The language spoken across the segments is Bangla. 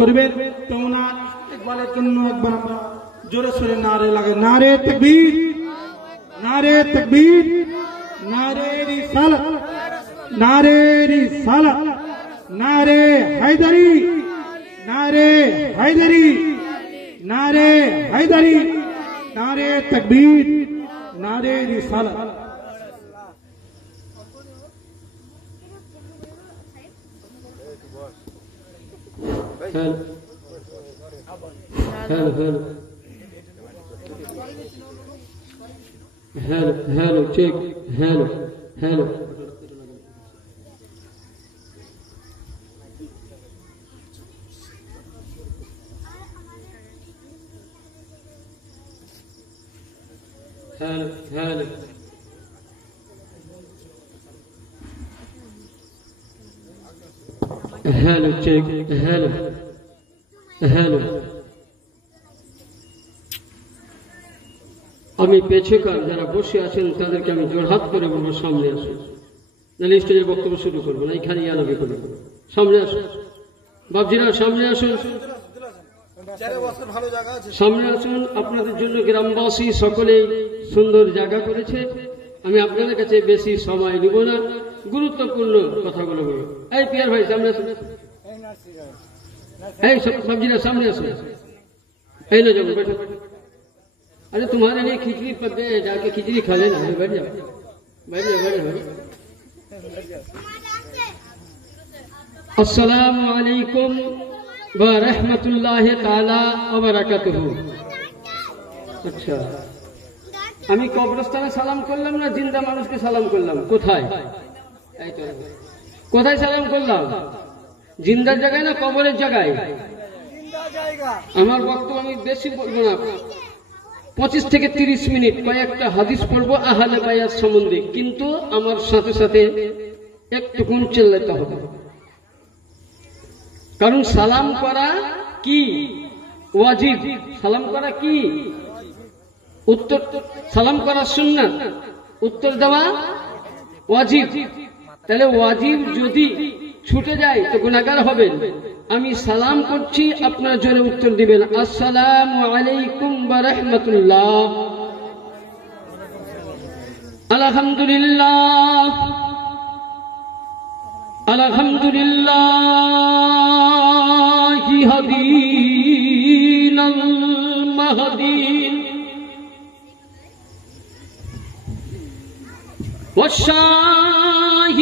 করবেন তো ওনার ইকবালের জন্য একবার আমরা জোরে সোরে নারে লাগে, নারে তাকবীর, নারে তাকবীর, নারে রিসালাত, নারে রিসালাত, নারে হায়দারি, নারে হায়দারি, নারে হায়দারি, नारे तकबीर, नारे रिसालत। Hello check, hello hello hello hello check, hello hello আমি পেছকার যারা বসে আছেন তাদেরকে আমি জোরহাত করে বলবো সামনে আসুন, নাহলে স্টেজের বক্তব্য শুরু করবো না, এখানে ইয়ানবি করবো। সামনে আসুন বাবজিরা, সামনে আসুন, সামনে আসুন। আপনাদের জন্য গ্রামবাসী সকলেই সুন্দর জায়গা করেছে। আমি আপনাদের কাছে বেশি সময় নিব না, গুরুত্বপূর্ণ কথাগুলো বলবো। এই পিয়ার ভাই সামনে আসুন, এই সবজিরা সামনে আসুন, এই না যাবো बैठो। अरे तुम्हारे लिए खिचड़ी पकते हैं, जाके खिचड़ी खा लेना, बैठ जाओ बैठ जाओ बैठ जाओ। अस्सलामु अलैकुम व रहमतुल्लाहि ताला व बरकातुहू। अच्छा, আমি কবরস্থানে সালাম করলাম না জিন্দা মানুষকে সালাম করলাম? কোথায়? এই তো কোথায় সালাম করলাম? জিন্দার জায়গায় না কবরের জায়গায়? আমার বক্তব্য আমি বেশি বলবো না, 25 থেকে 30 মিনিট কয়েকটা হাদিস পড়বো আহলে বায়াত সম্বন্ধে, কিন্তু আমার সাথে সাথে একটুকুন চিল্লাতে হবে, কারণ সালাম করা কি ওয়াজিব, সালাম করা কি উত্তর, সালাম করা সুন্নাত, উত্তর দেওয়া ওয়াজিব। তাহলে ওয়াজিব যদি ছুটে যায় তো গুনাহগার হবেন। আমি সালাম করছি, আপনারা জোরে উত্তর দিবেন, আসসালামু আলাইকুম ওয়া রাহমাতুল্লাহ। আলহামদুলিল্লাহ আলহামদুলিল্লাহি হাদিনাল মাহদিন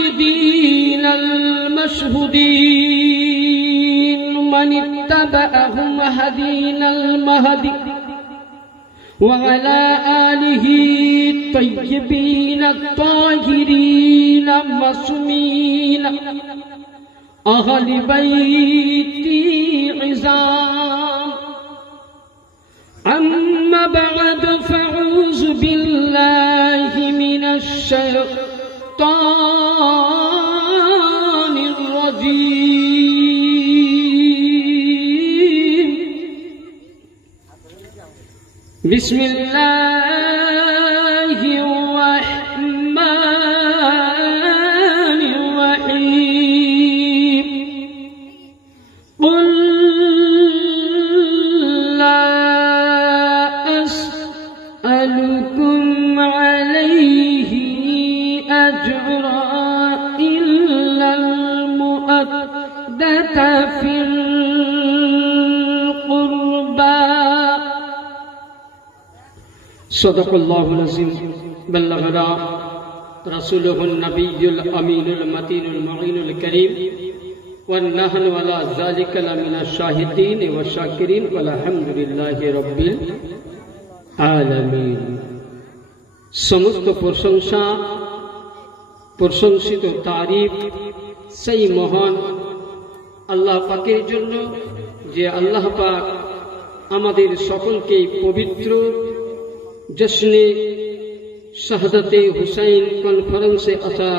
والشاهدين المشهودين من اتبعهم هدينا المهدي وعلى آله الطيبين الطاهرين المعصومين أهل بيتي عظام. أما بعد فأعوذ بالله من الشيطان الرجيم. بسم الله الرحمن الرحيم. قل لا أسألكم عليه أجرا إلا المودة في القربى. صدق الله العظيم. بلغنا رسوله النبي الأمين المتين المعين الكريم ونحن على ذلك لمن الشاهدين والشاكرين والحمد لله رب العالمين. সমস্ত প্রশংসা, প্রশংসিত তারিফ সেই মহান আল্লাহ পাকের জন্য, যে আল্লাহ পাক আমাদের সকলকে পবিত্র জশ্নে শাহাদাতে হুসাইন কনফারেন্সে আসা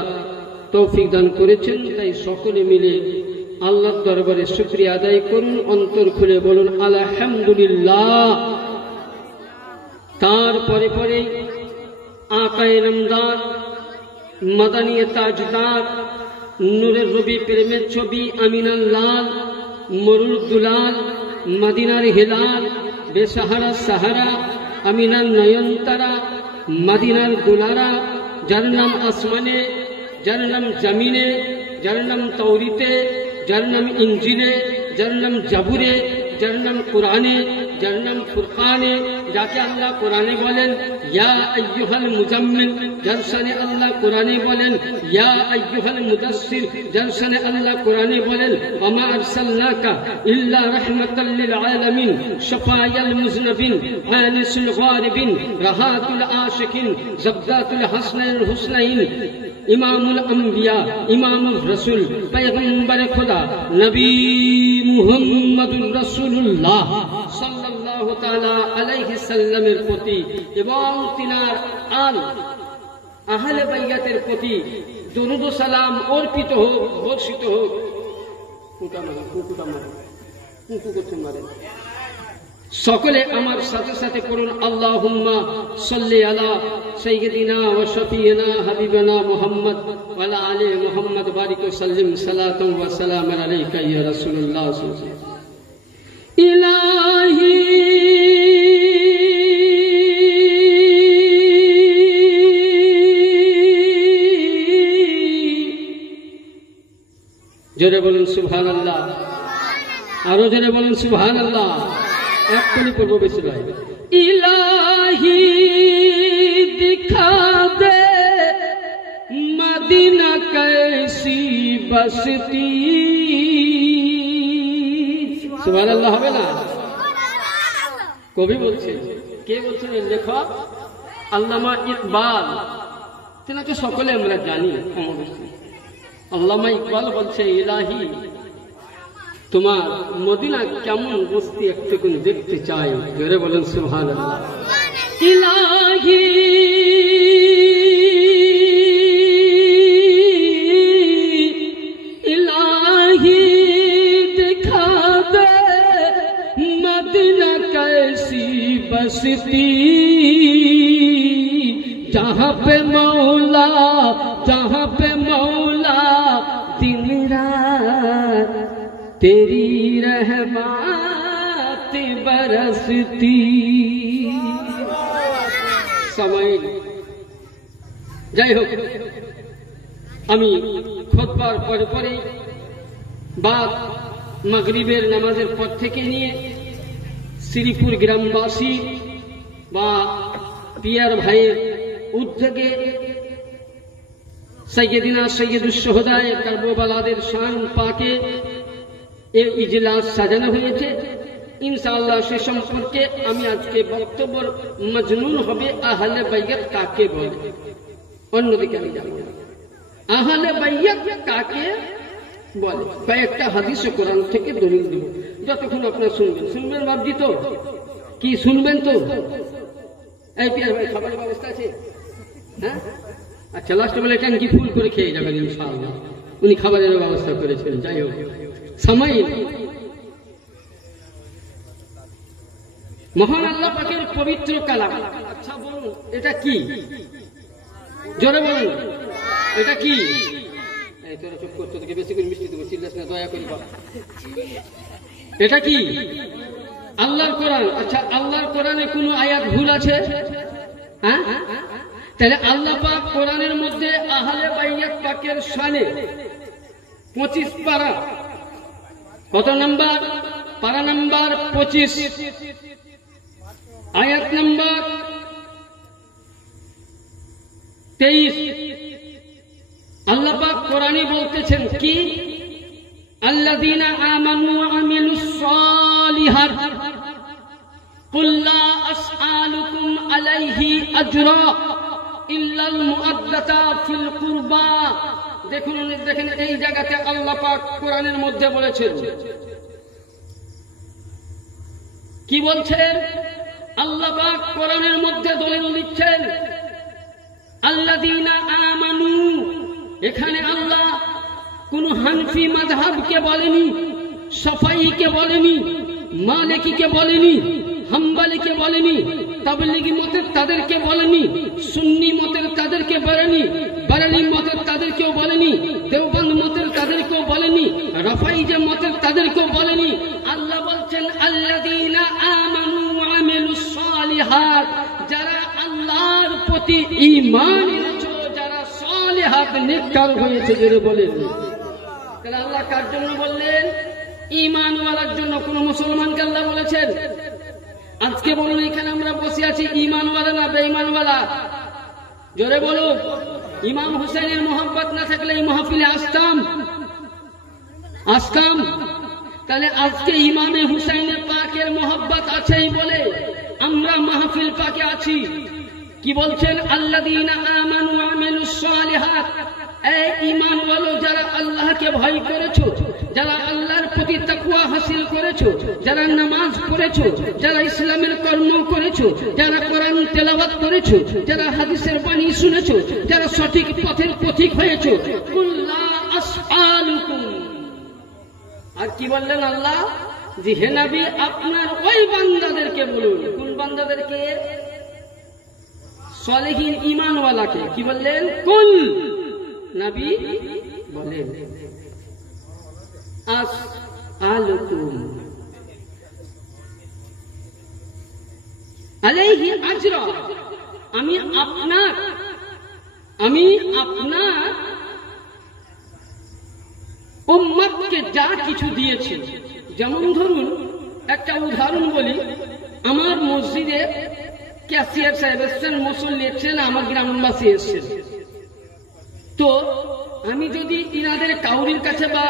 তৌফিক দান করেছেন। তাই সকলে মিলে আল্লাহর দরবারে শুকরিয়া আদায় করুন, অন্তর খুলে বলুন আলহামদুলিল্লাহ। তারপরে পরে আকায়ে নামদার, মাদানী তাজদার, নূরের রবি, প্রেমের ছবি, আমিনাল লাল, মরুর দুলাল, মদিনার হিলাল, বেসাহারা সাহারা, আমিনার নয়নতারা, মদিনার দুলারা, যার নাম আসমানে, যার নাম জমিনে, যার নাম তৌরিতে, যার নাম ইঞ্জিলে, যার নাম জাবুরে, যার নাম কুরআনে, যার নাম ফুরকানে, যাকে আল্লাহ কোরআনে বলেন ইয়া আইয়ুহাল মুজাম্মিল, যার শানে আল্লাহ কোরআনে বলেন ইয়া আইয়ুহাল মুদাসসির, যার শানে আল্লাহ কোরআনে বলেন ওয়া মা আরসালনাকা ইল্লা রাহমাতাল লিল আলামিন, শাফায়াল মুজনাবিন, আনিসুল গারিবিন, রাহাতুল আশিকিন, জাবদাতুল হাসনাইল হুসনাইন, ইমামুল আম্বিয়া, ইমামুর রাসূল, পয়গম্বর খোদা নবী মুহাম্মদুর রাসূলুল্লাহ সাল্লাল্লাহু তাআলা আলাইহি সাল্লামের প্রতি এবং তিনার আহলে বাইয়াতের প্রতি দরুদ ও সালাম অর্পিত হোক, বর্ষিত হোক। সকলে আমার সাথে সাথে পড়ুন আল্লাহুম্মা সাল্লি আলা সাইয়্যিদিনা ওয়া শাফিঈনা হাবিবানা মুহাম্মদ ওয়া আলা আলি মুহাম্মদ বারিক ওয়া সাল্লিম সালাতান ওয়া সালামান আলাইকা ইয়া রাসূলুল্লাহ সাল্লাল্লাহু আলাইহি ওয়া সাল্লাম। ইলাহি জোরে বলুন সুবহানাল্লাহ, আরো জোরে বলুন সুবহানাল্লাহ। একটুনি পড়বো, বেশি নয়। ইলাহি দিখা দে মদিনা कैसी बसती। সুবহানাল্লাহ হবে না? কবি বলছে, কে বলছেন? লেখক আল্লামা ইকবাল। তেনাকে সকলে আমরা জানি। আল্লামা ইকবাল বলছে ইলাহি তোমার মদিনা কেমন বস্তি একটুকুন দেখতে চাই। জোরে বলেন সুবহানাল্লাহ। ইলাহি ইলাহি দিখা দে মদিনা कैसी बसती, जहाँ पे मौला, जहाँ पे मौला दिन रात तेरी रहमत बरसती। समय যাই হোক, আমি খুতবার পরে পরে বা মাগরিবের নামাজের পর থেকে নিয়ে শ্রীপুর গ্রামবাসী বা পিয়ার ভাইয়ের উদ্যোগে সৈয়দিনা সৈয়দুস শুহাদায়ে কারবালাদের শান পাকে এই ইজলাস সাজানো হয়েছে। ইনশাআল্লাহ সে সম্পর্কে আমি আজকে বক্তব্য মজনুন হবে আহলে বাইয়াত কাকে বলে। অন্যদিকে আমি জানি আহলে বাইয়াত কাকে বলে। কয়েকটা হাদিস ও কোরআন থেকে দলিল দেব, যতক্ষণ আপনারা শুনবেন ভাবছি তো কি শুনবেন তো। এই পিয়ার ভাই খাবারের ব্যবস্থা আছে? হ্যাঁ, আচ্ছা, লাস্টে বলে ট্যাঙ্কি ফুল করে খেয়ে যাবেন ইনশাআল্লাহ। উনি খাবারের ব্যবস্থা করেছেন। যাই হোক, সময় মহান আল্লাহ পাকের পবিত্র কালাম। আচ্ছা বলুন, এটা কি? জোরে বলুন, এটা কি? তোরা চুপ করতে থেকে বেশি করে মিষ্টি দেবো, চিল্লাস না দয়া করি। এটা কি? আল্লাহর কোরআন। আচ্ছা, আল্লাহর কোরআনে কোনো আয়াত ভুল আছে? হ্যাঁ, তাহলে আল্লাহ পাক কোরআনের মধ্যে আহলে বাইয়াত পাকের শানে 25 পারা, কত নাম্বার? পারা নাম্বার 25, আয়াত নাম্বার 23। আল্লাহ পাক কোরআনে বলতেছেন কি? আল্লাযীনা আমানু ওয়া আমিলুস সালিহাত কুল লা আসআলুকুম আলাইহি আজরা ইল্লাল মুআদ্দাতা ফিল কুরবা। দেখুন, দেখেন এই জায়গাতে আল্লাহ পাক কোরআনের মধ্যে বলেছেন কি বলছেন? আল্লাহ পাক কোরআনের মধ্যে দলিল দিচ্ছেন আল্লাযীনা আমানু। এখানে আল্লাহ কোন হানফি মাযহাবকে বলেনি, শাফাঈকে বলেনি, মালিকিকে বলেনি, হাম্বলিকে বলেনি, তাবলীগী মতের তাদেরকে বলেনি, সুন্নি মতের তাদেরকে বলেনি, বারেলি মতের তাদেরকেও বলেনি, দেওবন্দ মতের তাদেরকেও বলেনি, রাফাইজে মতের তাদেরকেও বলেনি। আল্লাহ বলছেন আল্লাযীনা আমানু ওয়া আমিলুস সালিহাত, যারা আল্লাহর প্রতি ঈমান এনেছো, যারা সালিহাত নেককার হয়েছে যারা বলেন। তাহলে আল্লাহ কার জন্য বললেন? ঈমানওয়ালার জন্য। কোন মুসলমানকে আল্লাহ বলেছেন? আজকে বলুন এখানে আমরা বসে আছি ঈমানওয়ালা না বেঈমানওয়ালা? জোরে বলুন। ইমাম হুসাইনের মোহাব্বত না থাকলে এই মাহফিলে আসতাম? তাহলে আজকে ইমামে হুসাইনের পাকের মোহাব্বত আছেই বলে আমরা মাহফিল পাকে আছি। কি বলছেন? আল্লাযীনা আমানু ওয়া আমিলুস সালিহাত, এই ঈমানওয়ালা যারা আল্লাহকে ভয় করেছো, যারা আল্লাহর প্রতি তাকওয়া হাসিল করেছো, যারা নামাজ পড়েছো, যারা ইসলামের কর্ম করেছো, যারা কোরআন তেলাওয়াত করেছো, যারা হাদিসের বাণী শুনেছো, যারা সঠিক পথের পথিক হয়েছো, কুল্লা আসআলুকুম। আর কি বললেন আল্লাহ? যে হে নবী আপনার ওই বান্দাদেরকে বলুন। কোন বান্দাদেরকে? সালেহীন ঈমানওয়ালাকে। কি বললেন? কুল, নবী বলেন আসআলুকুম আলাইহি আজরা, আমি আপনার উম্মতকে যা কিছু দিয়েছি। যেমন ধরুন একটা উদাহরণ বলি, আমার মসজিদে ক্যাশিয়ার সাহেব এসছেন, মুসল্লি এসছেন, আমার গ্রামবাসী এসছেন। তো আমি যদি ইনাদের কাউরির কাছে বা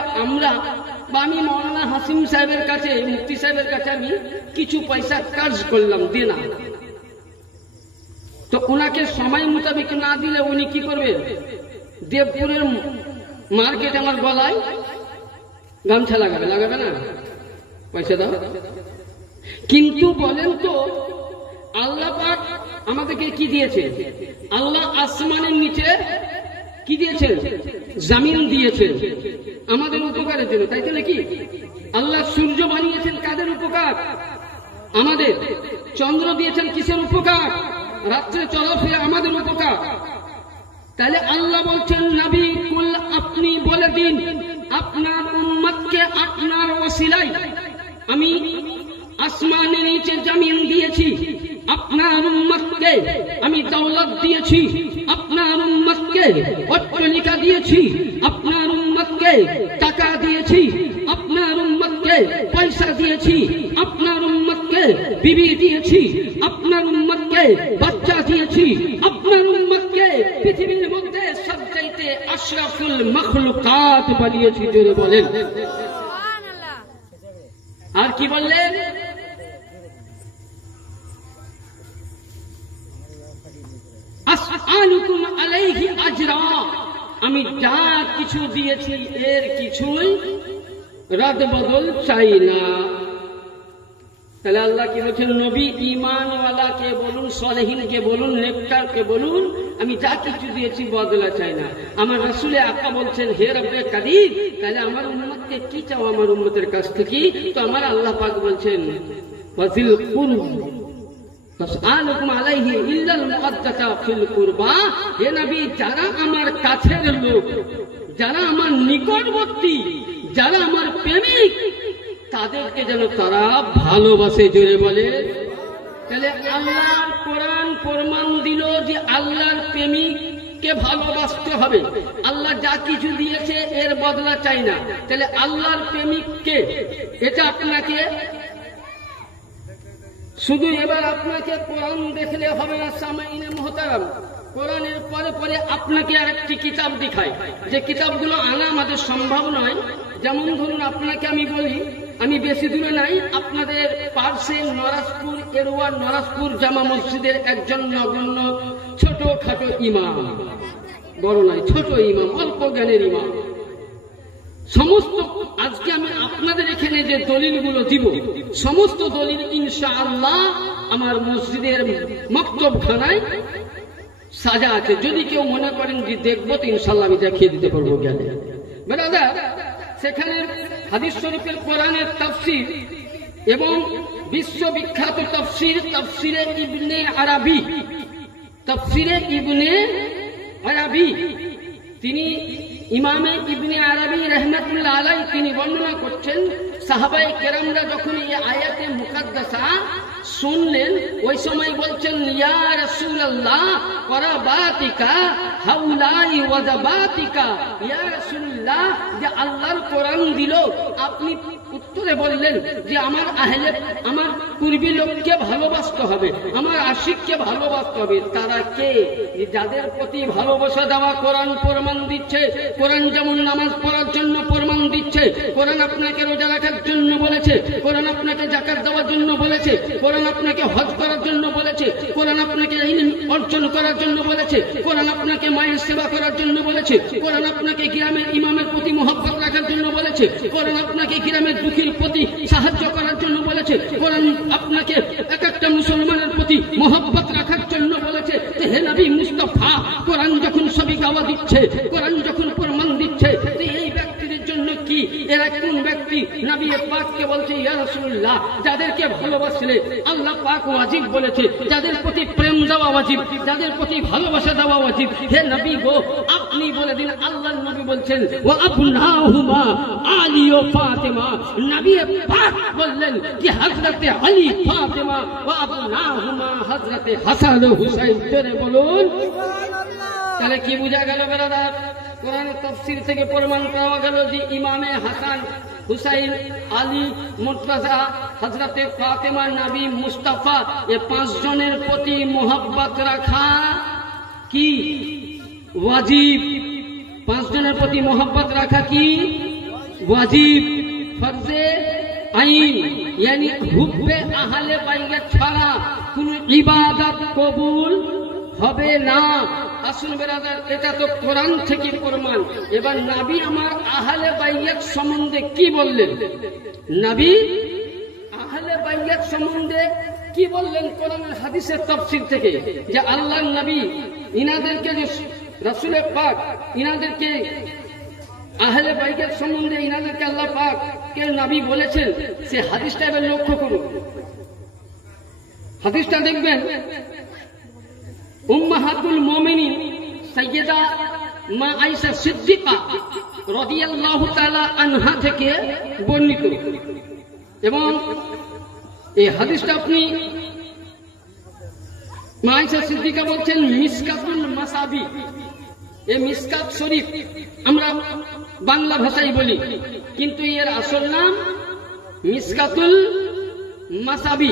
আমি মৌলানা হাসিম সাহেবের কাছে, মুফতি সাহেবের কাছে আমি কিছু পয়সা কাজ করলাম দেনা, তো ওনাকে সময় মোতাবেক না দিলে উনি কি করবে? দেবপুরের মার্কেট আমার গলায় গামছা লাগাবে না? পয়সা দাও। কিন্তু বলেন তো আল্লাহ পাক আমাদেরকে কি দিয়েছে? আল্লাহ আসমানের নিচে কি দিয়েছেন? জমিন দিয়েছেন আমাদের উপকারের জন্য, তাই তো নাকি? আল্লাহ সূর্য বানিয়েছেন কাদের উপকার? আমাদের। চন্দ্র দিয়েছেন কিসের উপকার? রাত্রে চলাফেরা আমাদের উপকার। তাহলে আল্লাহ বলছেন নবী কুল, আপনি বলে দিন আপনার উম্মতকে আপনার ওসিলায় আমি আসমানের নিচে জমিন দিয়েছি, আপনার উম্মতকে আমি দৌলত দিয়েছি, আপনার উম্মতকে অট্টালিকা দিয়েছি, আপনার উম্মতকে টাকা দিয়েছি, আপনার উম্মতকে পয়সা দিয়েছি, আপনার উম্মতকে বিবি দিয়েছি, আপনার উম্মতকে বাচ্চা দিয়েছি, আপনার উম্মতকে পৃথিবীর মধ্যে সবচাইতে আশরাফুল মখলুকাত বানিয়েছি। জোরে বলেন। আর কি বললেন? আসআলুকুম আলাইহি আজরা, আমি যা কিছু দিয়েছি এর কিছুই রদ বদল চাই না। তাহলে আল্লাহ কি বলছেন? নবী ঈমানওয়ালাকে বলুন, সালেহিনকে বলুন, নেককারকে বলুন আমি যা কিছু দিয়েছি বদলা চাই না। আমার রাসূলে আকা বলছেন হে রব্বে কাদির, তাহলে আমার উম্মতকে কি চাও আমার উম্মতের কাছ থেকে? তো আমার আল্লাহ পাক বলছেন ওয়াজিল কুরব আসআলুকুম আলাইহি ইল্লাল মুআদ্দাতা ফিল কুরবা, হে নবী যারা আমার কাছের লোক, যারা আমার নিকটবর্তী, যারা আমার প্রেমিক, তাদেরকে যেন তারা ভালোবাসে। জোরে বলে। তাহলে আল্লাহর কোরআন প্রমাণ দিল যে আল্লাহর প্রেমিককে ভালোবাসতে হবে। আল্লাহ যা কিছু দিয়েছে এর বদলা চাই না। তাহলে আল্লাহর প্রেমিককে, এটা আপনাকে শুধু এবার আপনাকে কোরআন দেখলে হবে না সামাইনে মুহতারাম, কোরআনের পরে পরে আপনাকে আরেকটি কিতাব দেখায়, যে কিতাবগুলো আনা আমাদের সম্ভব নয়। যেমন ধরুন আপনাকে আমি বলি, আমি বেশি দূরে নাই, আপনাদের পার্শ্বে নরাজপুর এরওয়ার নরাজপুর জামা মসজিদের একজন নগণ্য ছোটখাটো ইমাম, বড় নয় ছোট ইমাম, অল্প জ্ঞানের ইমাম। সমস্ত আজকে আমি আপনাদের এখানে যে দলিলগুলো দিব, সমস্ত দলিল ইনশাআল্লাহ আমার মসজিদের মক্তবখানায় সাজা আছে। যদি কেউ মনে করেন যে দেখবো, তো ইনশাআল্লাহ আমি দেখিয়ে দিতে পারবো জ্ঞানে। ব্রাদার, সেখানে হাদিস শরীফের কোরআনের তাফসীর এবং বিশ্ববিখ্যাত তাফসীর, তাফসীরে ইবনে আরাবি, তাফসীরে ইবনে আরাবি তিনি ইমামে ইবনে আরবি রাহমাতুল্লাহ আলাইহি তিনি বর্ণনা করছেন, সাহাবায়ে কেরামরা যখন এই আয়াতে মুকাদ্দাসা শুনলেন ওই সময় বলছেন, ইয়া রাসূলুল্লাহ করাবাতিকা হাউলাই ওয়াজাবাতিকা, ইয়া রাসূলুল্লাহ যে আল্লাহর কোরআন দিল, আপনি উত্তরে বললেন যে আমার পূর্বী লোককে ভালোবাসতে হবে, আমার আশিককে ভালোবাসতে হবে। তারা কে? যাদের প্রতি ভালোবাসা দেওয়া কোরআন প্রমাণ দিচ্ছে। কোরআন যেমন নামাজ পড়ার জন্য প্রমাণ দিচ্ছে, কোরআন আপনাকে রোজা রাখার জন্য বলেছে, কোরআন আপনাকে যাকাত দেওয়ার জন্য বলেছে, কোরআন আপনাকে হজ করার জন্য বলেছে, কোরআন আপনাকে ইলম অর্জন করার জন্য বলেছে, কোরআন আপনাকে মায়ের সেবা করার জন্য বলেছে, কোরআন আপনাকে গ্রামের ইমামের প্রতি মহব্বত রাখার জন্য বলেছে, কোরআন আপনাকে গ্রামের দুঃখীর প্রতি সাহায্য করার জন্য বলেছে, কোরআন আপনাকে এক একটা মুসলমানের প্রতি মহব্বত রাখার জন্য বলেছে। হে নবী মুস্তাফা, কোরআন যখন সবই গাওয়া দিচ্ছে, কোরআন যখন প্রমাণ দিচ্ছে, এই ব্যক্তির জন্য কি, এরা কোন ব্যক্তি? নবী পাককে বলছে, ইয়া রাসূলুল্লাহ যাদেরকে ভালোবাসলে আল্লাহ পাক ওয়াজিব বলেছে, যাদের প্রতি প্রেম দেওয়া ওয়াজিব, যাদের প্রতি ভালোবাসা দেওয়া ওয়াজিব। হে নবী গো, আপনি বলে দিন। আল্লাহর নবী বলছেন, ওয়া আবনাহুমা আলী ও ফাতেমা। নবী পাক বললেন যে হযরতে আলী ফাতেমা, ওয়া আবনাহুমা হযরতে হাসান ও হুসাইন। জোরে বলুন সুবহানাল্লাহ। তাহলে কি বোঝা গেল ব্রাদার? কোরআনের তাফসীর থেকে প্রমাণ পাওয়া গেল যে ইমামে হাসান, হুসাইন, আলী, মুর্তজা, হযরতে ফাতেমা, নবী মুস্তাফা, এ 5 জনের প্রতি মোহাব্বত রাখা কি ওয়াজিব। 5 জনের প্রতি মোহাব্বত রাখা কি ওয়াজিব, ফরজে আইন। यानी হুব্বে আহলে বাইত ছাড়া কোনো ইবাদত কবুল হবে না। আসুন ব্রাদার, এটা তো কোরআন থেকে প্রমাণ। এবার নবী আমার আহলে বাইত সম্বন্ধে কি বললেন? নবী আহলে বাইত সম্বন্ধে কি বললেন? কোরআনের হাদিসের তাফসীর থেকে যে আল্লাহর নবী ইনাদেরকে, যে রাসূল পাক ইনাদেরকে আহলে বাইত সম্বন্ধে ইনাদেরকে আল্লাহ পাক কে নবী বলেছেন, সে হাদিসটা এবার লক্ষ্য করুন। হাদিসটা দেখবেন উম্মাহাতুল মুমিনিন সাইয়্যিদা মা আয়েশা সিদ্দিকা রাদিয়াল্লাহু তাআলা আনহা থেকে বর্ণিত। এবং এই হাদিসটা আপনি মা আয়েশা সিদ্দিকা বলছেন মিসকাতুল মাসাবি। এই মিসকাত শরীফ আমরা বাংলা ভাষায় বলি, কিন্তু এর আসল নাম মিসকাতুল মাসাবি।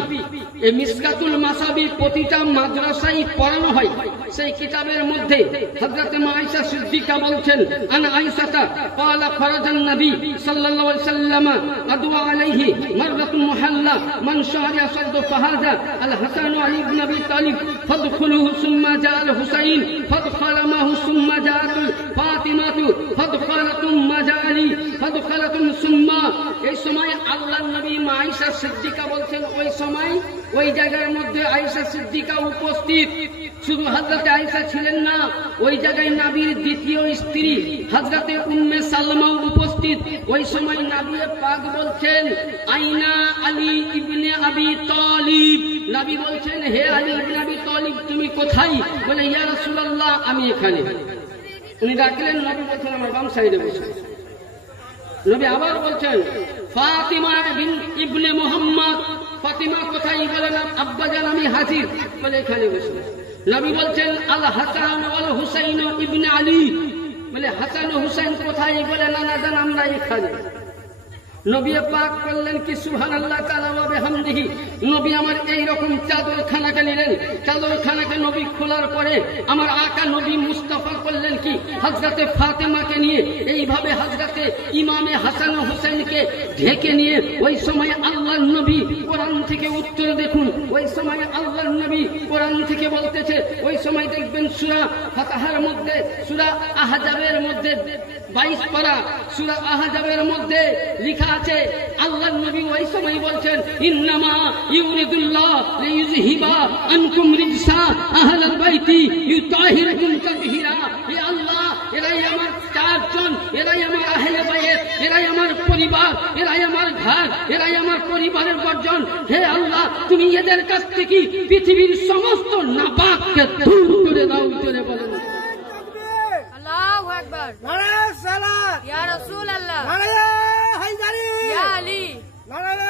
এই মিসকাতুল মাসাবি প্রতিটা মাদ্রাসায় পড়ানো হয়। সেই কিতাবের মধ্যে হযরত মা আয়েশা সিদ্দিকা বলছেন, আনা আয়েশাতা ক্বালা খরাজান নবী সাল্লাল্লাহু আলাইহি ওয়াসাল্লাম আদওয়া আলাইহি মাররাতুন মুহাল্লা মান শাহরি আসাদ ফাহাজা আল হাসান আলী ইবনে আবি তালিব ফাদখুলুহু সুম্মা জাআল হুসাইন ফাদখালা মাহু সুম্মা জাআতুল ফাতিমাতু ফাদখালাতুম মাজালি ফাদখালাতুম সুম্মা। এই সময় আল্লাহর নবী মা আয়েশা সিদ্দিকা বলছেন, ওই সময় ওই জায়গার মধ্যে আয়েশা সিদ্দিকা উপস্থিত। শুধু হযরতে আয়েশা ছিলেন না, ওই জায়গায় নবীর দ্বিতীয় স্ত্রী হযরতে উম্মে সালমা উপস্থিত। ওই সময় নবী পাক বলছেন, আইনা আলী ইবনে আবি তালিব। নবী বলছেন, হে আলী ইবনে আবি তালিব তুমি কোথায়? বলে, ইয়া রাসূলুল্লাহ আমি এখানে। উনি ডাকলেন, নবী বলছেন আমার বাম সাইডে বসে। নবী আবার বলছেন, ফাতিমা ইবনে মুহাম্মদ। ফাতিমা কোথায়? বলে না আব্বাজান আমি হাজির। বলে এখানে বসে। নবী বলছেন, আল হাসান ওয়াল হুসাইন ইবনে আলী। বলে হাসান ও হুসাইন কোথায়? বলে না জান আমরা এখানে। নবী পাক বললেন কি সুবহানাল্লাহ তাআলা ওয়া বিহামদিহি। নবী আমার এই রকম চাদরখানাকে নিলেন। চাদরখানাকে নবী খোলার পরে আমার আকা নবী মুস্তাফা করলেন কি, হযরতে ফাতেমাকে নিয়ে এইভাবে হযরতে ইমামে হাসান ও হুসাইনকে ঢেকে নিয়ে ওই সময় আল্লাহর নবী কোরআন থেকে উত্তর দেখুন। ওই সময় আল্লাহর নবী কোরআন থেকে বলতেছে, ওই সময় দেখবেন সূরা ফাতহার মধ্যে, সূরা আহজাবের মধ্যে 22 পারা সূরা আহজাবের মধ্যে লেখা আছে, আল্লাহর নবী ওই সময় বলছেন, ইন্নামা ইউরিদুল্লাহ লিইযহিবা আনকুম রিজসা আহলাল বাইতি ইউতাহিরুকুম তাতহীরা। হে আল্লাহ, এরাই আমার 4 জন, এরাই আমার আহলে বাইত, এরাই আমার পরিবার, এরাই আমার ঘর, এরাই আমার পরিবারের বর্জন। হে আল্লাহ, তুমি এদের কাছ থেকে পৃথিবীর সমস্ত নাপাককে দূর করে দাও। জোরে বলেন আল্লাহু আকবার। নারায়ে সালাত ইয়া রাসূলুল্লাহ। নারায়ে হায়দারি ইয়া আলী। নারায়ে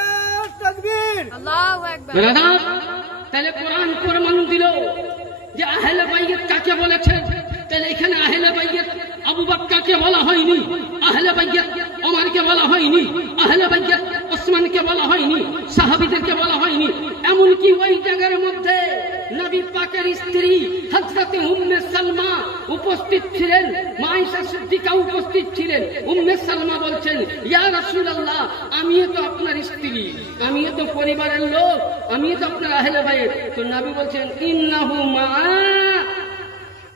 তাকবীর আল্লাহু আকবার। ব্রাদার, তাহলে কোরআন প্রমাণ দিল যে আহলে বাইত কাকে বলেছেন। তাহলে এখানে আহলে বাইত আবু বকরকে বলা হয়নি, আহলে বাইত ওমরকে বলা হয়নি, আহলে বাইত ওসমানকে বলা হয়নি, সাহাবীদেরকে বলা হয়নি। এমনকি ওই জায়গার মধ্যে নবী পাকের স্ত্রী হযরত উম্মে সালমা উপস্থিত ছিলেন, মা আয়েশা সিদ্দিকা উপস্থিত ছিলেন। উম্মে সালমা বলছেন, ইয়া রাসূলুল্লাহ, আমিও তো আপনার স্ত্রী, আমিও তো পরিবারের লোক, আমিও তো আপনার আহলে বাইত। তো নবী বলছেন, ইন্নাহু মা,